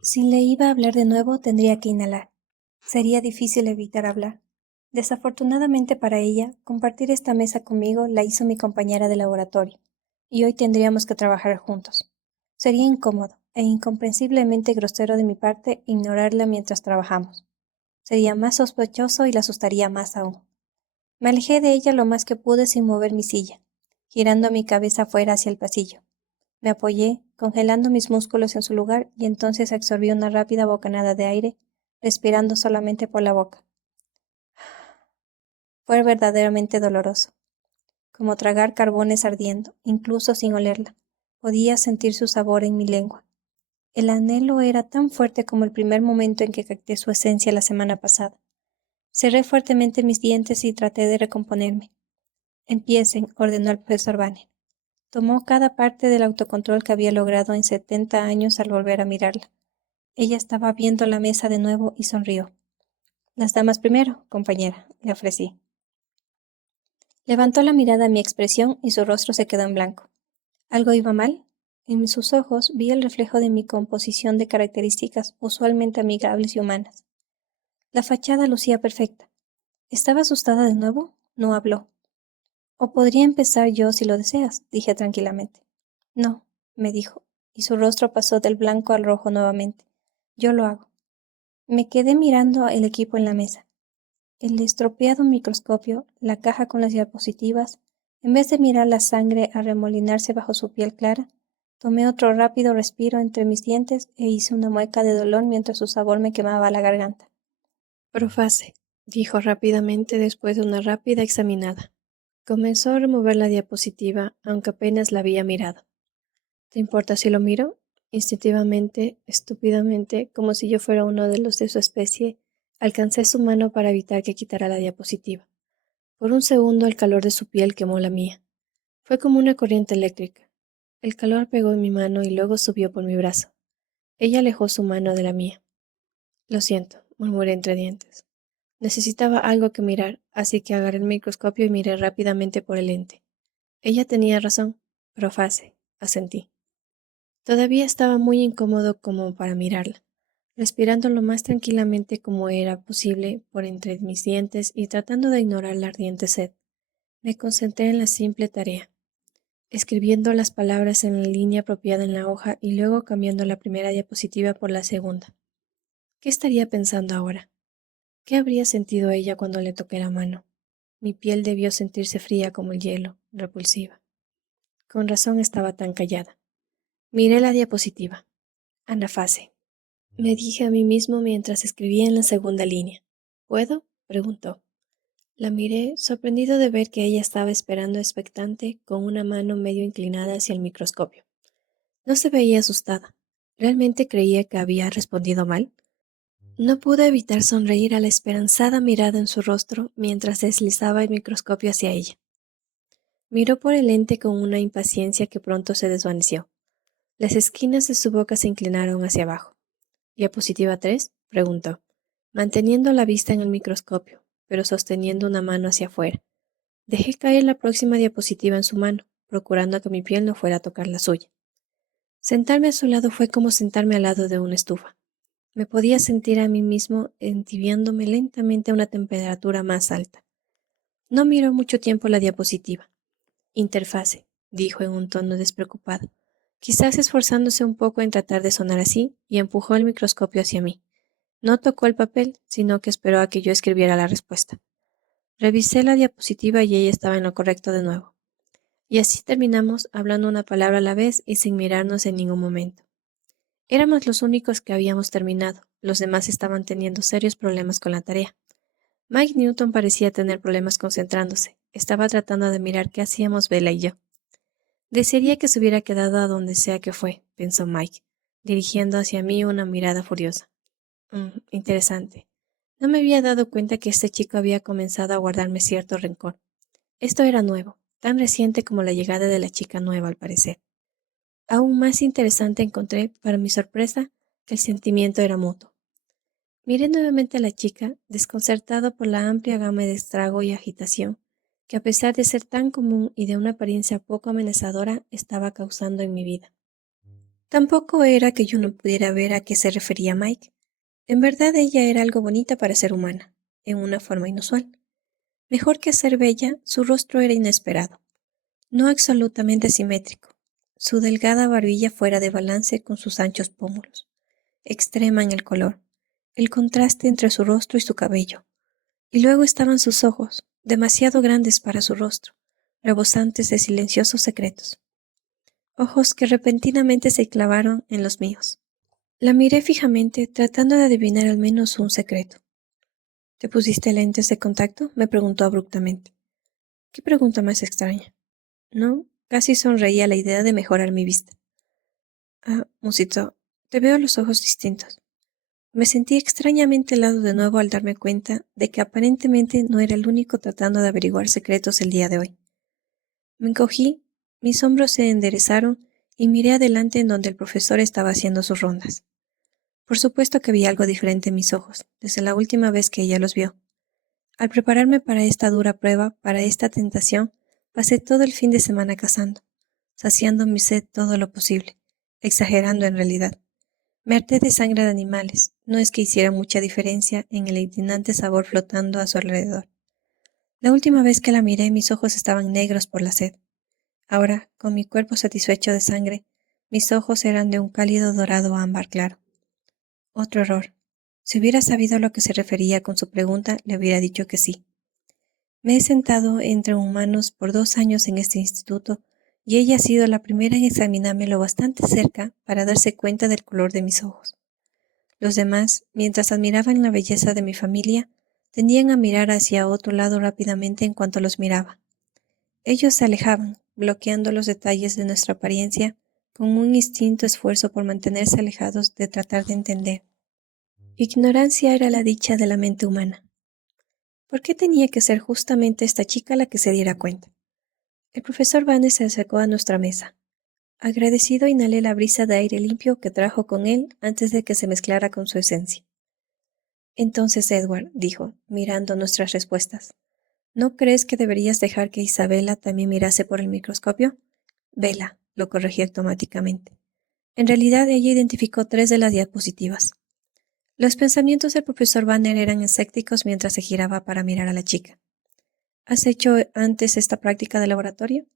Si le iba a hablar de nuevo, tendría que inhalar. Sería difícil evitar hablar. Desafortunadamente para ella, compartir esta mesa conmigo la hizo mi compañera de laboratorio, y hoy tendríamos que trabajar juntos. Sería incómodo e incomprensiblemente grosero de mi parte ignorarla mientras trabajamos. Sería más sospechoso y la asustaría más aún. Me alejé de ella lo más que pude sin mover mi silla, girando mi cabeza fuera hacia el pasillo. Me apoyé, congelando mis músculos en su lugar, y entonces absorbí una rápida bocanada de aire, respirando solamente por la boca. Fue verdaderamente doloroso, como tragar carbones ardiendo, incluso sin olerla. Podía sentir su sabor en mi lengua. El anhelo era tan fuerte como el primer momento en que capté su esencia la semana pasada. Cerré fuertemente mis dientes y traté de recomponerme. Empiecen, ordenó el profesor Banner. Tomó cada parte del autocontrol que había logrado en 70 años al volver a mirarla. Ella estaba viendo la mesa de nuevo y sonrió. Las damas primero, compañera, le ofrecí. Levantó la mirada a mi expresión y su rostro se quedó en blanco. ¿Algo iba mal? En sus ojos vi el reflejo de mi composición de características usualmente amigables y humanas. La fachada lucía perfecta. ¿Estaba asustada de nuevo? No habló. O podría empezar yo si lo deseas, dije tranquilamente. No, me dijo, y su rostro pasó del blanco al rojo nuevamente. Yo lo hago. Me quedé mirando el equipo en la mesa. El estropeado microscopio, la caja con las diapositivas, en vez de mirar la sangre arremolinarse bajo su piel clara, tomé otro rápido respiro entre mis dientes e hice una mueca de dolor mientras su sabor me quemaba la garganta. Profase, dijo rápidamente después de una rápida examinada. Comenzó a remover la diapositiva, aunque apenas la había mirado. ¿Te importa si lo miro? Instintivamente, estúpidamente, como si yo fuera uno de los de su especie, alcancé su mano para evitar que quitara la diapositiva. Por un segundo el calor de su piel quemó la mía. Fue como una corriente eléctrica. El calor pegó en mi mano y luego subió por mi brazo. Ella alejó su mano de la mía. Lo siento, murmuré entre dientes. Necesitaba algo que mirar, así que agarré el microscopio y miré rápidamente por el lente. Ella tenía razón. Profase, asentí. Todavía estaba muy incómodo como para mirarla, respirando lo más tranquilamente como era posible por entre mis dientes y tratando de ignorar la ardiente sed. Me concentré en la simple tarea, escribiendo las palabras en la línea apropiada en la hoja y luego cambiando la primera diapositiva por la segunda. ¿Qué estaría pensando ahora? ¿Qué habría sentido ella cuando le toqué la mano? Mi piel debió sentirse fría como el hielo, repulsiva. Con razón estaba tan callada. Miré la diapositiva. Anafase. Me dije a mí mismo mientras escribía en la segunda línea. ¿Puedo? Preguntó. La miré, sorprendido de ver que ella estaba esperando expectante, con una mano medio inclinada hacia el microscopio. No se veía asustada. ¿Realmente creía que había respondido mal? No pude evitar sonreír a la esperanzada mirada en su rostro mientras deslizaba el microscopio hacia ella. Miró por el lente con una impaciencia que pronto se desvaneció. Las esquinas de su boca se inclinaron hacia abajo. ¿Diapositiva 3? Preguntó, manteniendo la vista en el microscopio, pero sosteniendo una mano hacia afuera. Dejé caer la próxima diapositiva en su mano, procurando que mi piel no fuera a tocar la suya. Sentarme a su lado fue como sentarme al lado de una estufa. Me podía sentir a mí mismo entibiándome lentamente a una temperatura más alta. No miró mucho tiempo la diapositiva. Interfase, dijo en un tono despreocupado, quizás esforzándose un poco en tratar de sonar así, y empujó el microscopio hacia mí. No tocó el papel, sino que esperó a que yo escribiera la respuesta. Revisé la diapositiva y ella estaba en lo correcto de nuevo. Y así terminamos hablando una palabra a la vez y sin mirarnos en ningún momento. Éramos los únicos que habíamos terminado, los demás estaban teniendo serios problemas con la tarea. Mike Newton parecía tener problemas concentrándose, estaba tratando de mirar qué hacíamos Bella y yo. Desearía que se hubiera quedado a donde sea que fue, pensó Mike, dirigiendo hacia mí una mirada furiosa. Interesante. No me había dado cuenta que este chico había comenzado a guardarme cierto rencor. Esto era nuevo, tan reciente como la llegada de la chica nueva al parecer. Aún más interesante encontré, para mi sorpresa, que el sentimiento era mutuo. Miré nuevamente a la chica, desconcertado por la amplia gama de estrago y agitación que, a pesar de ser tan común y de una apariencia poco amenazadora, estaba causando en mi vida. Tampoco era que yo no pudiera ver a qué se refería Mike. En verdad ella era algo bonita para ser humana, en una forma inusual. Mejor que ser bella, su rostro era inesperado, no absolutamente simétrico, su delgada barbilla fuera de balance con sus anchos pómulos, extrema en el color, el contraste entre su rostro y su cabello. Y luego estaban sus ojos, demasiado grandes para su rostro, rebosantes de silenciosos secretos. Ojos que repentinamente se clavaron en los míos. La miré fijamente, tratando de adivinar al menos un secreto. ¿Te pusiste lentes de contacto?, me preguntó abruptamente. ¿Qué pregunta más extraña? No, casi sonreí a la idea de mejorar mi vista. Musitó, te veo los ojos distintos. Me sentí extrañamente helado de nuevo al darme cuenta de que aparentemente no era el único tratando de averiguar secretos el día de hoy. Me encogí, mis hombros se enderezaron y miré adelante en donde el profesor estaba haciendo sus rondas. Por supuesto que había algo diferente en mis ojos, desde la última vez que ella los vio. Al prepararme para esta dura prueba, para esta tentación, pasé todo el fin de semana cazando, saciando mi sed todo lo posible, exagerando en realidad. Me harté de sangre de animales, no es que hiciera mucha diferencia en el indignante sabor flotando a su alrededor. La última vez que la miré, mis ojos estaban negros por la sed. Ahora, con mi cuerpo satisfecho de sangre, mis ojos eran de un cálido dorado ámbar claro. Otro error. Si hubiera sabido a lo que se refería con su pregunta, le hubiera dicho que sí. Me he sentado entre humanos por 2 años en este instituto y ella ha sido la primera en examinarme lo bastante cerca para darse cuenta del color de mis ojos. Los demás, mientras admiraban la belleza de mi familia, tendían a mirar hacia otro lado rápidamente en cuanto los miraba. Ellos se alejaban, bloqueando los detalles de nuestra apariencia con un instinto esfuerzo por mantenerse alejados de tratar de entender. Ignorancia era la dicha de la mente humana. ¿Por qué tenía que ser justamente esta chica la que se diera cuenta? El profesor Banner se acercó a nuestra mesa. Agradecido, inhalé la brisa de aire limpio que trajo con él antes de que se mezclara con su esencia. Entonces, Edward, dijo, mirando nuestras respuestas, ¿no crees que deberías dejar que Isabela también mirase por el microscopio? Vela, lo corregí automáticamente. En realidad, ella identificó 3 de las diapositivas. Los pensamientos del profesor Banner eran escépticos mientras se giraba para mirar a la chica. ¿Has hecho antes esta práctica de laboratorio?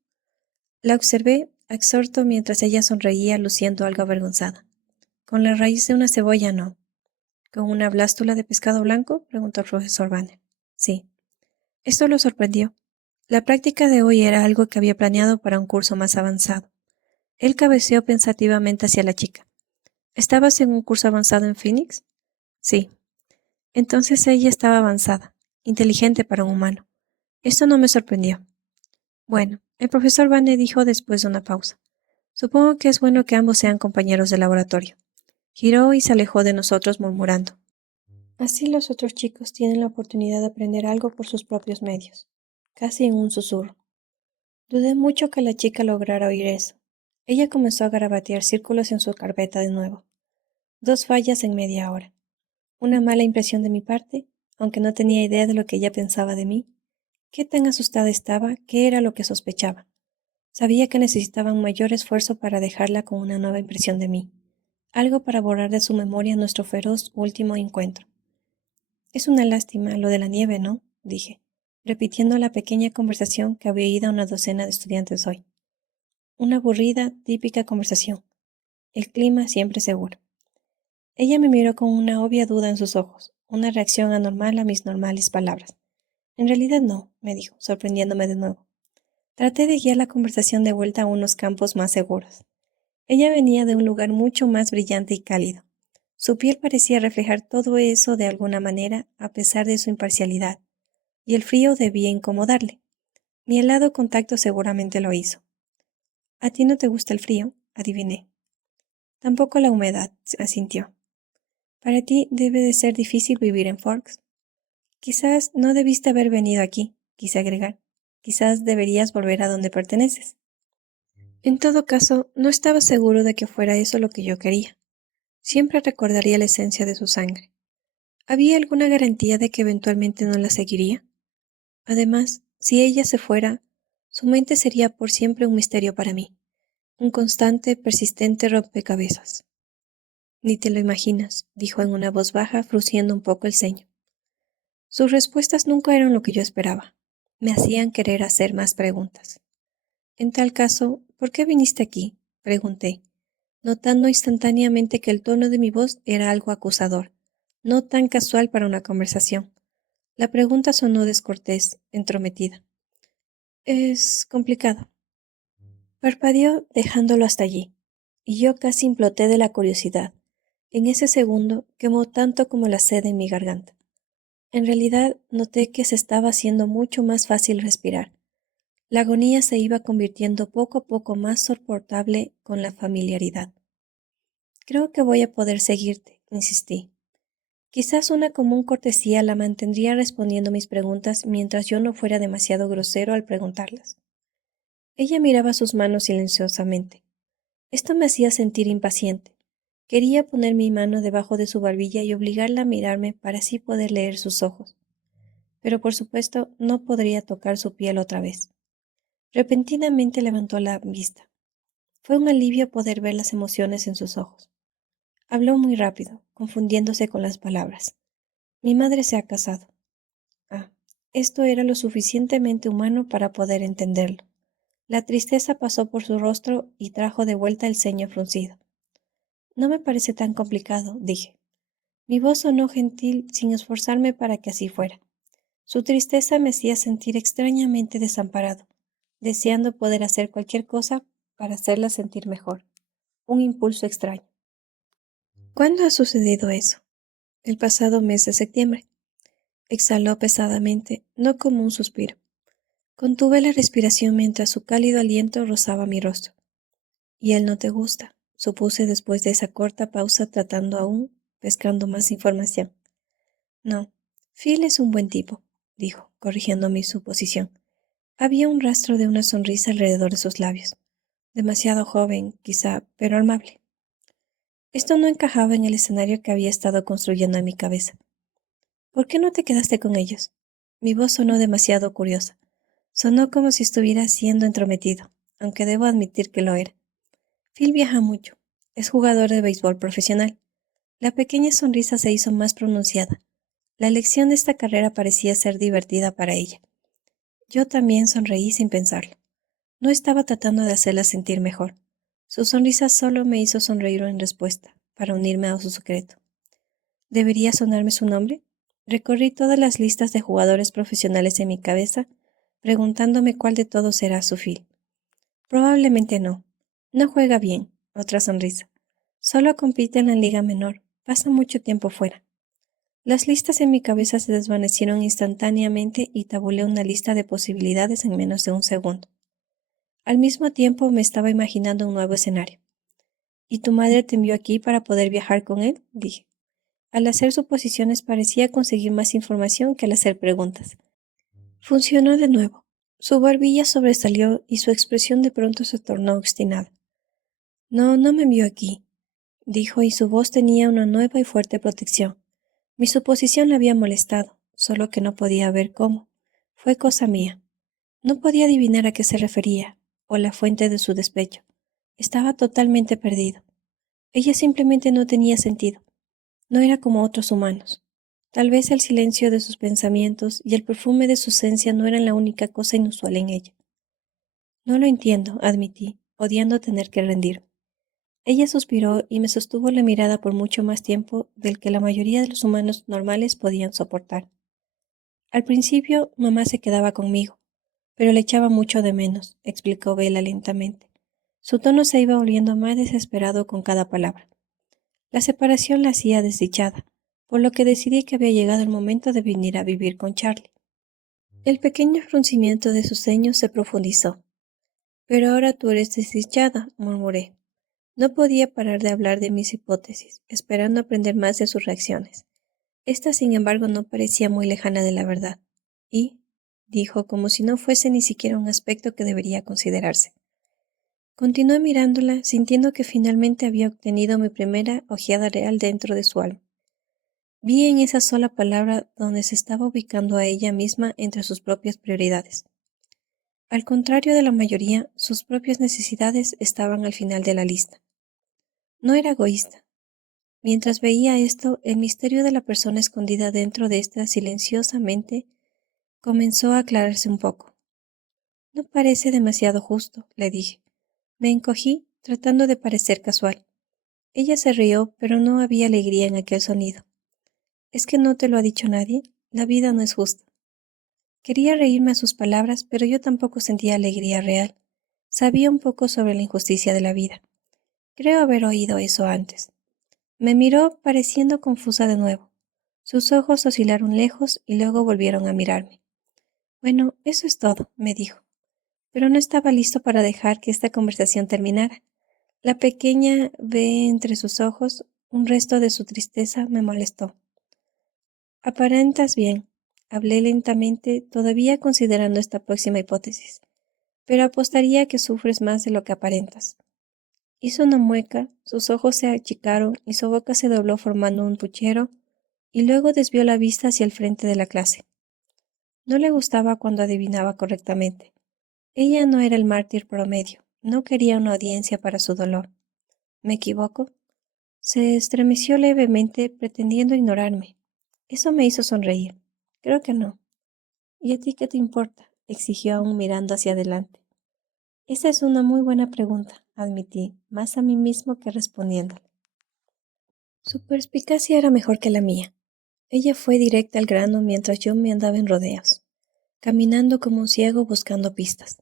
La observé, absorto, mientras ella sonreía, luciendo algo avergonzada. Con la raíz de una cebolla, no. ¿Con una blástula de pescado blanco?, preguntó el profesor Banner. Sí. Esto lo sorprendió. La práctica de hoy era algo que había planeado para un curso más avanzado. Él cabeceó pensativamente hacia la chica. ¿Estabas en un curso avanzado en Phoenix? Sí. Entonces ella estaba avanzada, inteligente para un humano. Esto no me sorprendió. Bueno, el profesor Vane dijo después de una pausa. Supongo que es bueno que ambos sean compañeros de laboratorio. Giró y se alejó de nosotros murmurando. Así los otros chicos tienen la oportunidad de aprender algo por sus propios medios. Casi en un susurro. Dudé mucho que la chica lograra oír eso. Ella comenzó a garabatear círculos en su carpeta de nuevo. 2 fallas en media hora. Una mala impresión de mi parte, aunque no tenía idea de lo que ella pensaba de mí. Qué tan asustada estaba, qué era lo que sospechaba. Sabía que necesitaba un mayor esfuerzo para dejarla con una nueva impresión de mí. Algo para borrar de su memoria nuestro feroz último encuentro. Es una lástima lo de la nieve, ¿no? Dije, repitiendo la pequeña conversación que había oído a una docena de estudiantes hoy. Una aburrida, típica conversación. El clima siempre seguro. Ella me miró con una obvia duda en sus ojos, una reacción anormal a mis normales palabras. En realidad no, me dijo, sorprendiéndome de nuevo. Traté de guiar la conversación de vuelta a unos campos más seguros. Ella venía de un lugar mucho más brillante y cálido. Su piel parecía reflejar todo eso de alguna manera, a pesar de su imparcialidad, y el frío debía incomodarle. Mi helado contacto seguramente lo hizo. ¿A ti no te gusta el frío? Adiviné. Tampoco la humedad, asintió. Para ti debe de ser difícil vivir en Forks. Quizás no debiste haber venido aquí, quise agregar. Quizás deberías volver a donde perteneces. En todo caso, no estaba seguro de que fuera eso lo que yo quería. Siempre recordaría la esencia de su sangre. ¿Había alguna garantía de que eventualmente no la seguiría? Además, si ella se fuera, su mente sería por siempre un misterio para mí, un constante, persistente rompecabezas. Ni te lo imaginas, dijo en una voz baja, frunciendo un poco el ceño. Sus respuestas nunca eran lo que yo esperaba. Me hacían querer hacer más preguntas. En tal caso, ¿por qué viniste aquí? Pregunté, notando instantáneamente que el tono de mi voz era algo acusador, no tan casual para una conversación. La pregunta sonó descortés, entrometida. Es complicado. Parpadeó dejándolo hasta allí, y yo casi imploté de la curiosidad. En ese segundo quemó tanto como la sed en mi garganta. En realidad noté que se estaba haciendo mucho más fácil respirar. La agonía se iba convirtiendo poco a poco más soportable con la familiaridad. Creo que voy a poder seguirte, insistí. Quizás una común cortesía la mantendría respondiendo mis preguntas mientras yo no fuera demasiado grosero al preguntarlas. Ella miraba sus manos silenciosamente. Esto me hacía sentir impaciente. Quería poner mi mano debajo de su barbilla y obligarla a mirarme para así poder leer sus ojos. Pero por supuesto no podría tocar su piel otra vez. Repentinamente levantó la vista. Fue un alivio poder ver las emociones en sus ojos. Habló muy rápido, confundiéndose con las palabras. Mi madre se ha casado. Ah, esto era lo suficientemente humano para poder entenderlo. La tristeza pasó por su rostro y trajo de vuelta el ceño fruncido. No me parece tan complicado, dije. Mi voz sonó gentil sin esforzarme para que así fuera. Su tristeza me hacía sentir extrañamente desamparado, deseando poder hacer cualquier cosa para hacerla sentir mejor. Un impulso extraño. ¿Cuándo ha sucedido eso? El pasado mes de septiembre. Exhaló pesadamente, no como un suspiro. Contuve la respiración mientras su cálido aliento rozaba mi rostro. ¿Y él no te gusta? Supuse después de esa corta pausa tratando aún, pescando más información. No, Phil es un buen tipo, dijo, corrigiendo mi suposición. Había un rastro de una sonrisa alrededor de sus labios. Demasiado joven, quizá, pero amable. Esto no encajaba en el escenario que había estado construyendo en mi cabeza. ¿Por qué no te quedaste con ellos? Mi voz sonó demasiado curiosa. Sonó como si estuviera siendo entrometido, aunque debo admitir que lo era. Phil viaja mucho. Es jugador de béisbol profesional. La pequeña sonrisa se hizo más pronunciada. La elección de esta carrera parecía ser divertida para ella. Yo también sonreí sin pensarlo. No estaba tratando de hacerla sentir mejor. Su sonrisa solo me hizo sonreír en respuesta, para unirme a su secreto. ¿Debería sonarme su nombre? Recorrí todas las listas de jugadores profesionales en mi cabeza, preguntándome cuál de todos era su Phil. Probablemente no. No juega bien. Otra sonrisa. Solo compite en la liga menor. Pasa mucho tiempo fuera. Las listas en mi cabeza se desvanecieron instantáneamente y tabulé una lista de posibilidades en menos de un segundo. Al mismo tiempo me estaba imaginando un nuevo escenario. ¿Y tu madre te envió aquí para poder viajar con él?, dije. Al hacer suposiciones parecía conseguir más información que al hacer preguntas. Funcionó de nuevo. Su barbilla sobresalió y su expresión de pronto se tornó obstinada. No, no me envió aquí, dijo, y su voz tenía una nueva y fuerte protección. Mi suposición le había molestado, solo que no podía ver cómo. Fue cosa mía. No podía adivinar a qué se refería, o la fuente de su despecho. Estaba totalmente perdido. Ella simplemente no tenía sentido. No era como otros humanos. Tal vez el silencio de sus pensamientos y el perfume de su esencia no eran la única cosa inusual en ella. No lo entiendo, admití, odiando tener que rendirme. Ella suspiró y me sostuvo la mirada por mucho más tiempo del que la mayoría de los humanos normales podían soportar. Al principio, mamá se quedaba conmigo, pero le echaba mucho de menos, explicó Bella lentamente. Su tono se iba volviendo más desesperado con cada palabra. La separación la hacía desdichada, por lo que decidí que había llegado el momento de venir a vivir con Charlie. El pequeño fruncimiento de sus ceños se profundizó. Pero ahora tú eres desdichada, murmuré. No podía parar de hablar de mis hipótesis, esperando aprender más de sus reacciones. Esta, sin embargo, no parecía muy lejana de la verdad. Y, dijo, como si no fuese ni siquiera un aspecto que debería considerarse. Continué mirándola, sintiendo que finalmente había obtenido mi primera ojeada real dentro de su alma. Vi en esa sola palabra donde se estaba ubicando a ella misma entre sus propias prioridades. Al contrario de la mayoría, sus propias necesidades estaban al final de la lista. No era egoísta. Mientras veía esto, el misterio de la persona escondida dentro de esta silenciosa mente comenzó a aclararse un poco. No parece demasiado justo, le dije. Me encogí, tratando de parecer casual. Ella se rió, pero no había alegría en aquel sonido. ¿Es que no te lo ha dicho nadie? La vida no es justa. Quería reírme a sus palabras, pero yo tampoco sentía alegría real. Sabía un poco sobre la injusticia de la vida. Creo haber oído eso antes. Me miró pareciendo confusa de nuevo. Sus ojos oscilaron lejos y luego volvieron a mirarme. Bueno, eso es todo, me dijo. Pero no estaba listo para dejar que esta conversación terminara. La pequeña ve entre sus ojos un resto de su tristeza me molestó. Aparentas bien, hablé lentamente, todavía considerando esta próxima hipótesis, pero apostaría que sufres más de lo que aparentas. Hizo una mueca, sus ojos se achicaron y su boca se dobló formando un puchero, y luego desvió la vista hacia el frente de la clase. No le gustaba cuando adivinaba correctamente. Ella no era el mártir promedio, no quería una audiencia para su dolor. ¿Me equivoco? Se estremeció levemente, pretendiendo ignorarme. Eso me hizo sonreír. Creo que no. ¿Y a ti qué te importa?, exigió aún mirando hacia adelante. Esa es una muy buena pregunta, admití, más a mí mismo que respondiéndole. Su perspicacia era mejor que la mía. Ella fue directa al grano mientras yo me andaba en rodeos, caminando como un ciego buscando pistas.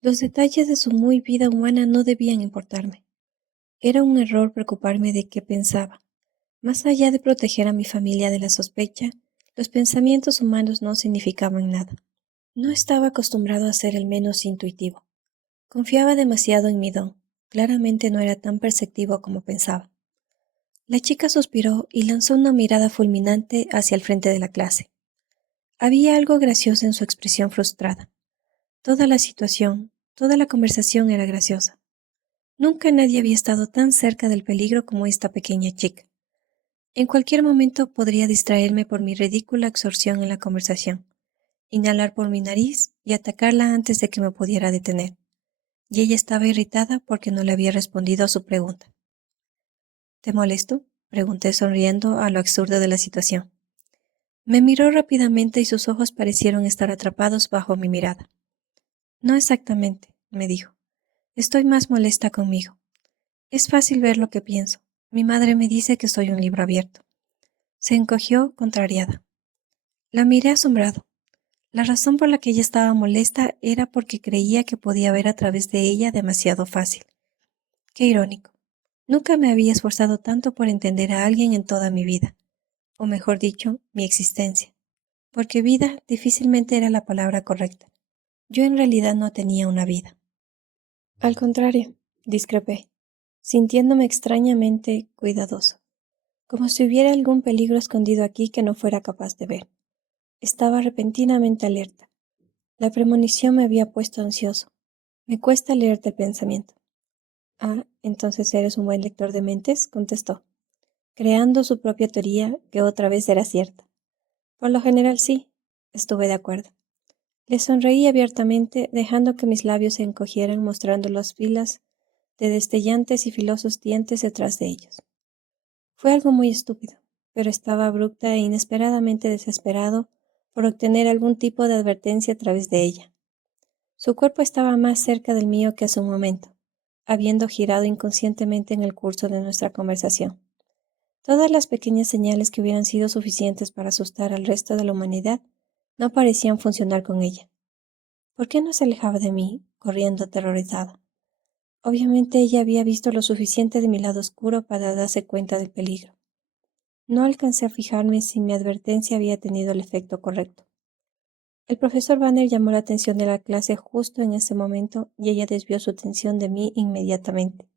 Los detalles de su muy vida humana no debían importarme. Era un error preocuparme de qué pensaba. Más allá de proteger a mi familia de la sospecha, los pensamientos humanos no significaban nada. No estaba acostumbrado a ser el menos intuitivo. Confiaba demasiado en mi don. Claramente no era tan perceptivo como pensaba. La chica suspiró y lanzó una mirada fulminante hacia el frente de la clase. Había algo gracioso en su expresión frustrada. Toda la situación, toda la conversación era graciosa. Nunca nadie había estado tan cerca del peligro como esta pequeña chica. En cualquier momento podría distraerme por mi ridícula absorción en la conversación, inhalar por mi nariz y atacarla antes de que me pudiera detener. Y ella estaba irritada porque no le había respondido a su pregunta. ¿Te molesto?, pregunté sonriendo a lo absurdo de la situación. Me miró rápidamente y sus ojos parecieron estar atrapados bajo mi mirada. No exactamente, me dijo. Estoy más molesta conmigo. Es fácil ver lo que pienso. Mi madre me dice que soy un libro abierto. Se encogió, contrariada. La miré asombrado. La razón por la que ella estaba molesta era porque creía que podía ver a través de ella demasiado fácil. Qué irónico. Nunca me había esforzado tanto por entender a alguien en toda mi vida. o mejor dicho, mi existencia, porque vida difícilmente era la palabra correcta. Yo en realidad no tenía una vida. Al contrario, discrepé, sintiéndome extrañamente cuidadoso, como si hubiera algún peligro escondido aquí que no fuera capaz de ver. Estaba repentinamente alerta. La premonición me había puesto ansioso. Me cuesta leerte el pensamiento. Ah, entonces eres un buen lector de mentes, contestó, creando su propia teoría que otra vez era cierta. Por lo general sí, estuve de acuerdo. Le sonreí abiertamente, dejando que mis labios se encogieran mostrando las filas de destellantes y filosos dientes detrás de ellos. Fue algo muy estúpido, pero estaba abrupta e inesperadamente desesperado por obtener algún tipo de advertencia a través de ella. Su cuerpo estaba más cerca del mío que hace un momento, habiendo girado inconscientemente en el curso de nuestra conversación. Todas las pequeñas señales que hubieran sido suficientes para asustar al resto de la humanidad no parecían funcionar con ella. ¿Por qué no se alejaba de mí, corriendo aterrorizada? Obviamente ella había visto lo suficiente de mi lado oscuro para darse cuenta del peligro. No alcancé a fijarme si mi advertencia había tenido el efecto correcto. El profesor Banner llamó la atención de la clase justo en ese momento y ella desvió su atención de mí inmediatamente.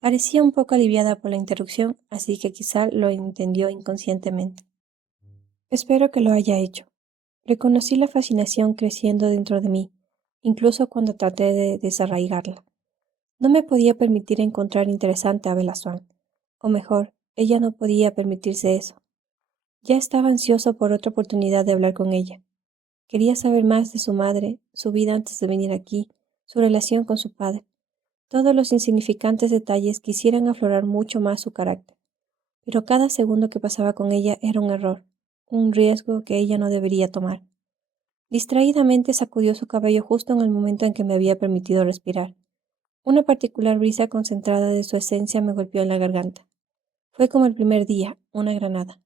Parecía un poco aliviada por la interrupción, así que quizá lo entendió inconscientemente. Espero que lo haya hecho. Reconocí la fascinación creciendo dentro de mí, incluso cuando traté de desarraigarla. No me podía permitir encontrar interesante a Bella Swan, o mejor, ella no podía permitirse eso. Ya estaba ansioso por otra oportunidad de hablar con ella. Quería saber más de su madre, su vida antes de venir aquí, su relación con su padre. Todos los insignificantes detalles quisieran aflorar mucho más su carácter. Pero cada segundo que pasaba con ella era un error, un riesgo que ella no debería tomar. Distraídamente sacudió su cabello justo en el momento en que me había permitido respirar. Una particular brisa concentrada de su esencia me golpeó en la garganta. Fue como el primer día, una granada.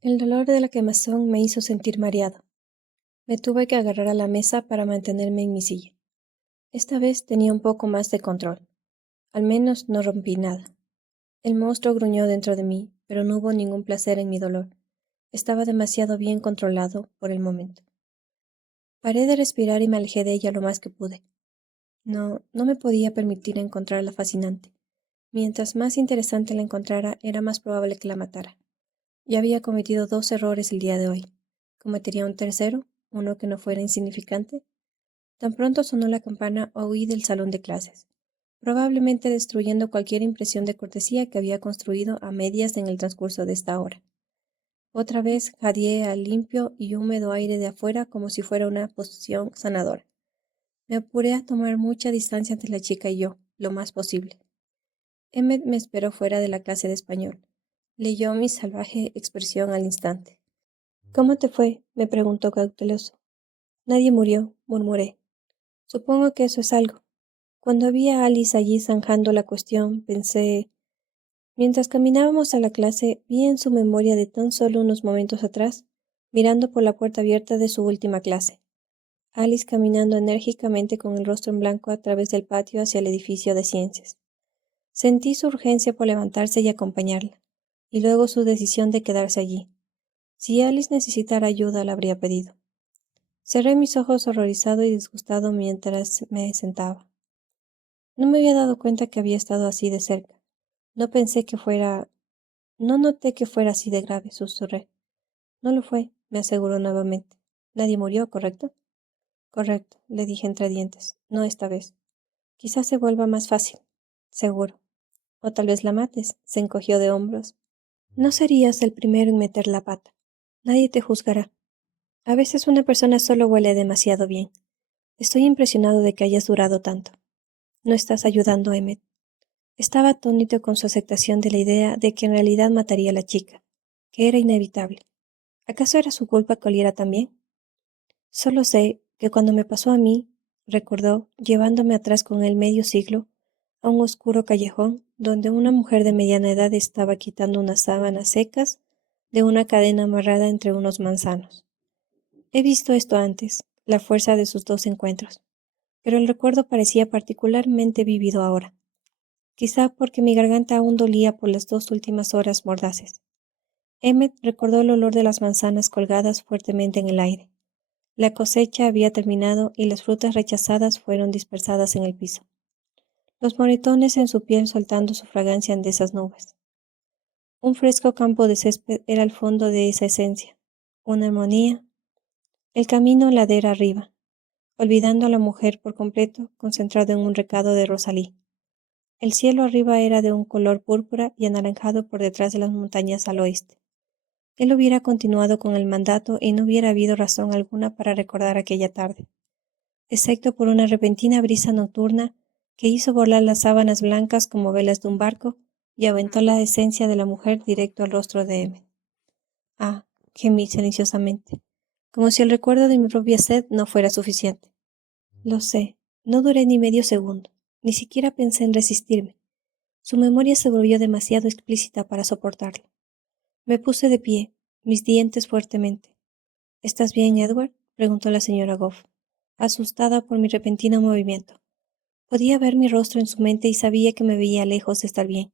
El dolor de la quemazón me hizo sentir mareado. Me tuve que agarrar a la mesa para mantenerme en mi silla. Esta vez tenía un poco más de control. Al menos no rompí nada. El monstruo gruñó dentro de mí, pero no hubo ningún placer en mi dolor. Estaba demasiado bien controlado por el momento. Paré de respirar y me alejé de ella lo más que pude. No me podía permitir encontrarla fascinante. Mientras más interesante la encontrara, era más probable que la matara. Ya había cometido 2 errores el día de hoy. ¿Cometería un tercero? ¿Uno que no fuera insignificante? Tan pronto sonó la campana, huí del salón de clases, probablemente destruyendo cualquier impresión de cortesía que había construido a medias en el transcurso de esta hora. Otra vez jadeé al limpio y húmedo aire de afuera como si fuera una poción sanadora. Me apuré a tomar mucha distancia entre la chica y yo, lo más posible. Emmet me esperó fuera de la clase de español. Leyó mi salvaje expresión al instante. ¿Cómo te fue?, me preguntó cauteloso. Nadie murió, murmuré. Supongo que eso es algo. Cuando vi a Alice allí zanjando la cuestión, pensé... Mientras caminábamos a la clase, vi en su memoria de tan solo unos momentos atrás, mirando por la puerta abierta de su última clase. Alice caminando enérgicamente con el rostro en blanco a través del patio hacia el edificio de ciencias. Sentí su urgencia por levantarse y acompañarla, y luego su decisión de quedarse allí. Si Alice necesitara ayuda, la habría pedido. Cerré mis ojos horrorizado y disgustado mientras me sentaba. No me había dado cuenta que había estado así de cerca. No noté que fuera así de grave, susurré. No lo fue, me aseguró nuevamente. Nadie murió, ¿correcto? Correcto, le dije entre dientes. No esta vez. Quizás se vuelva más fácil. Seguro. O tal vez la mates, se encogió de hombros. No serías el primero en meter la pata. Nadie te juzgará. A veces una persona solo huele demasiado bien. Estoy impresionado de que hayas durado tanto. No estás ayudando, Emmet. Estaba atónito con su aceptación de la idea de que en realidad mataría a la chica, que era inevitable. ¿Acaso era su culpa que oliera también? Solo sé que cuando me pasó a mí, recordó, llevándome atrás con él medio siglo, a un oscuro callejón donde una mujer de mediana edad estaba quitando unas sábanas secas de una cadena amarrada entre unos manzanos. He visto esto antes, la fuerza de sus 2 encuentros, pero el recuerdo parecía particularmente vívido ahora. Quizá porque mi garganta aún dolía por las 2 últimas horas mordaces. Emmet recordó el olor de las manzanas colgadas fuertemente en el aire. La cosecha había terminado y las frutas rechazadas fueron dispersadas en el piso. Los moretones en su piel soltando su fragancia de esas nubes. Un fresco campo de césped era el fondo de esa esencia. Una armonía. El camino ladera arriba, olvidando a la mujer por completo, concentrado en un recado de Rosalí. El cielo arriba era de un color púrpura y anaranjado por detrás de las montañas al oeste. Él hubiera continuado con el mandato y no hubiera habido razón alguna para recordar aquella tarde, excepto por una repentina brisa nocturna que hizo volar las sábanas blancas como velas de un barco y aventó la esencia de la mujer directo al rostro de Emmet. Ah, gemí silenciosamente, como si el recuerdo de mi propia sed no fuera suficiente. Lo sé, no duré ni medio segundo, ni siquiera pensé en resistirme. Su memoria se volvió demasiado explícita para soportarlo. Me puse de pie, mis dientes fuertemente. ¿Estás bien, Edward?, preguntó la señora Goff, asustada por mi repentino movimiento. Podía ver mi rostro en su mente y sabía que me veía lejos de estar bien.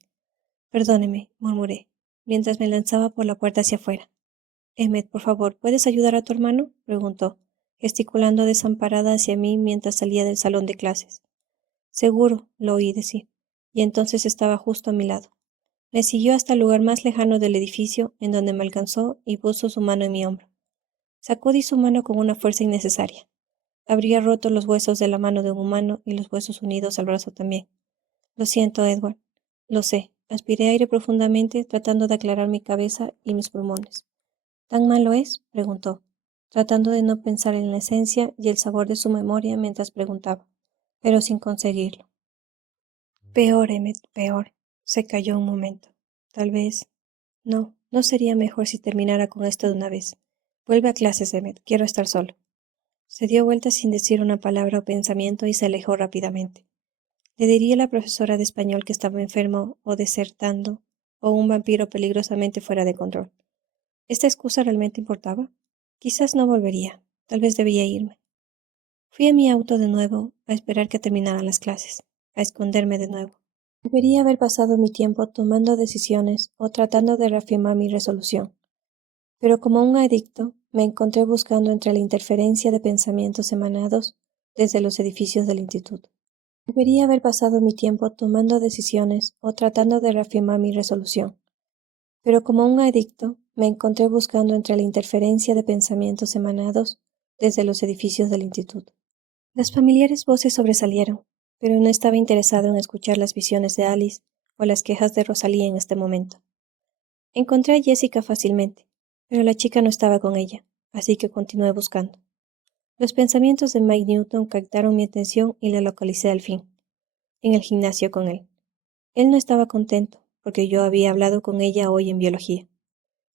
Perdóneme, murmuré, mientras me lanzaba por la puerta hacia afuera. Emmet, por favor, ¿puedes ayudar a tu hermano?, preguntó, gesticulando desamparada hacia mí mientras salía del salón de clases. Seguro, lo oí decir, y entonces estaba justo a mi lado. Me siguió hasta el lugar más lejano del edificio, en donde me alcanzó y puso su mano en mi hombro. Sacudí su mano con una fuerza innecesaria. Habría roto los huesos de la mano de un humano y los huesos unidos al brazo también. Lo siento, Edward. Lo sé. Aspiré aire profundamente, tratando de aclarar mi cabeza y mis pulmones. ¿Tan malo es?, preguntó, tratando de no pensar en la esencia y el sabor de su memoria mientras preguntaba, pero sin conseguirlo. Peor, Emmet, peor. Se calló un momento. Tal vez. No, no sería mejor si terminara con esto de una vez. Vuelve a clases, Emmet. Quiero estar solo. Se dio vuelta sin decir una palabra o pensamiento y se alejó rápidamente. Le diría a la profesora de español que estaba enfermo o desertando, o un vampiro peligrosamente fuera de control. ¿Esta excusa realmente importaba? Quizás no volvería. Tal vez debía irme. Fui a mi auto de nuevo, a esperar que terminaran las clases, a esconderme de nuevo. Debería haber pasado mi tiempo tomando decisiones o tratando de reafirmar mi resolución. Pero como un adicto, me encontré buscando entre la interferencia de pensamientos emanados desde los edificios del instituto. Debería haber pasado mi tiempo tomando decisiones o tratando de reafirmar mi resolución. Pero como un adicto, me encontré buscando entre la interferencia de pensamientos emanados desde los edificios del instituto. Las familiares voces sobresalieron, pero no estaba interesado en escuchar las visiones de Alice o las quejas de Rosalía en este momento. Encontré a Jessica fácilmente, pero la chica no estaba con ella, así que continué buscando. Los pensamientos de Mike Newton captaron mi atención y la localicé al fin, en el gimnasio con él. Él no estaba contento, porque yo había hablado con ella hoy en biología.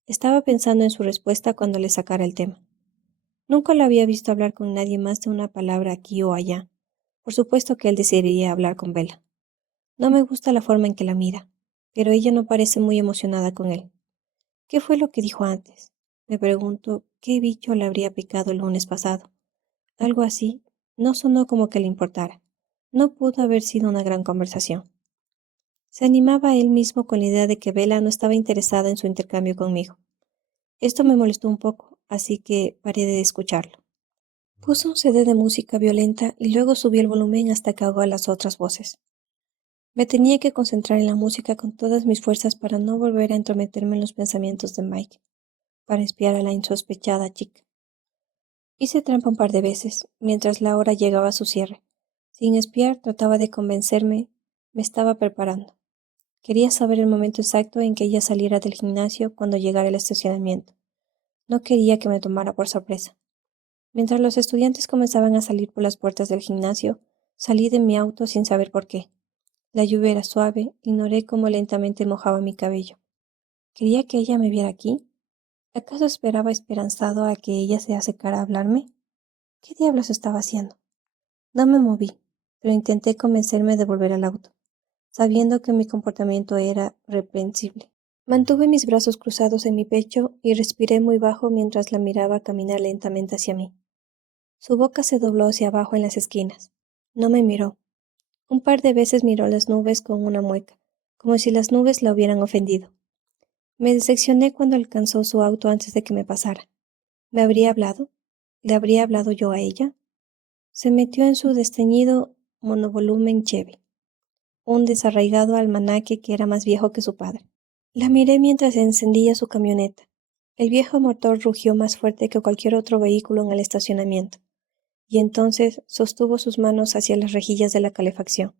Estaba pensando en su respuesta cuando le sacara el tema. Nunca lo había visto hablar con nadie más de una palabra aquí o allá. Por supuesto que él decidiría hablar con Bella. No me gusta la forma en que la mira, pero ella no parece muy emocionada con él. ¿Qué fue lo que dijo antes? Me pregunto qué bicho le habría picado el lunes pasado. Algo así. No sonó como que le importara. No pudo haber sido una gran conversación. Se animaba él mismo con la idea de que Bella no estaba interesada en su intercambio conmigo. Esto me molestó un poco, así que paré de escucharlo. Puso un CD de música violenta y luego subió el volumen hasta que ahogó a las otras voces. Me tenía que concentrar en la música con todas mis fuerzas para no volver a entrometerme en los pensamientos de Mike, para espiar a la insospechada chica. Hice trampa un par de veces, mientras la hora llegaba a su cierre. Sin espiar, trataba de convencerme, me estaba preparando. Quería saber el momento exacto en que ella saliera del gimnasio cuando llegara al estacionamiento. No quería que me tomara por sorpresa. Mientras los estudiantes comenzaban a salir por las puertas del gimnasio, salí de mi auto sin saber por qué. La lluvia era suave, ignoré cómo lentamente mojaba mi cabello. ¿Quería que ella me viera aquí? ¿Acaso esperaba esperanzado a que ella se acercara a hablarme? ¿Qué diablos estaba haciendo? No me moví, pero intenté convencerme de volver al auto, sabiendo que mi comportamiento era reprensible. Mantuve mis brazos cruzados en mi pecho y respiré muy bajo mientras la miraba caminar lentamente hacia mí. Su boca se dobló hacia abajo en las esquinas. No me miró. Un par de veces miró las nubes con una mueca, como si las nubes la hubieran ofendido. Me decepcioné cuando alcanzó su auto antes de que me pasara. ¿Me habría hablado? ¿Le habría hablado yo a ella? Se metió en su desteñido monovolumen Chevy, un desarraigado almanaque que era más viejo que su padre. La miré mientras encendía su camioneta. El viejo motor rugió más fuerte que cualquier otro vehículo en el estacionamiento, y entonces sostuvo sus manos hacia las rejillas de la calefacción.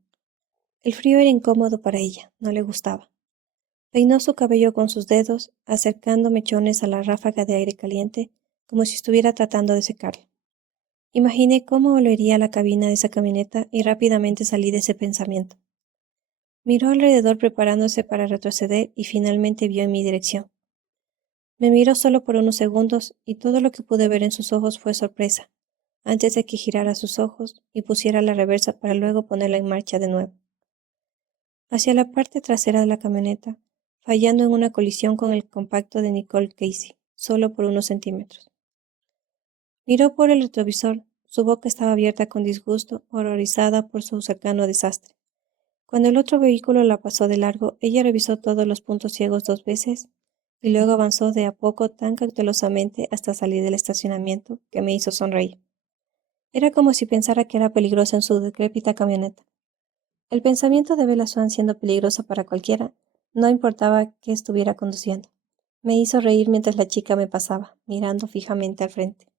El frío era incómodo para ella, no le gustaba. Peinó su cabello con sus dedos, acercando mechones a la ráfaga de aire caliente, como si estuviera tratando de secarlo. Imaginé cómo olería la cabina de esa camioneta y rápidamente salí de ese pensamiento. Miró alrededor preparándose para retroceder y finalmente vio en mi dirección. Me miró solo por unos segundos y todo lo que pude ver en sus ojos fue sorpresa, antes de que girara sus ojos y pusiera la reversa para luego ponerla en marcha de nuevo. Hacia la parte trasera de la camioneta, fallando en una colisión con el compacto de Nicole Casey, solo por unos centímetros. Miró por el retrovisor, su boca estaba abierta con disgusto, horrorizada por su cercano desastre. Cuando el otro vehículo la pasó de largo, ella revisó todos los puntos ciegos 2 veces y luego avanzó de a poco tan cautelosamente hasta salir del estacionamiento que me hizo sonreír. Era como si pensara que era peligrosa en su decrépita camioneta. El pensamiento de ver a Swan siendo peligrosa para cualquiera, no importaba qué estuviera conduciendo. Me hizo reír mientras la chica me pasaba, mirando fijamente al frente.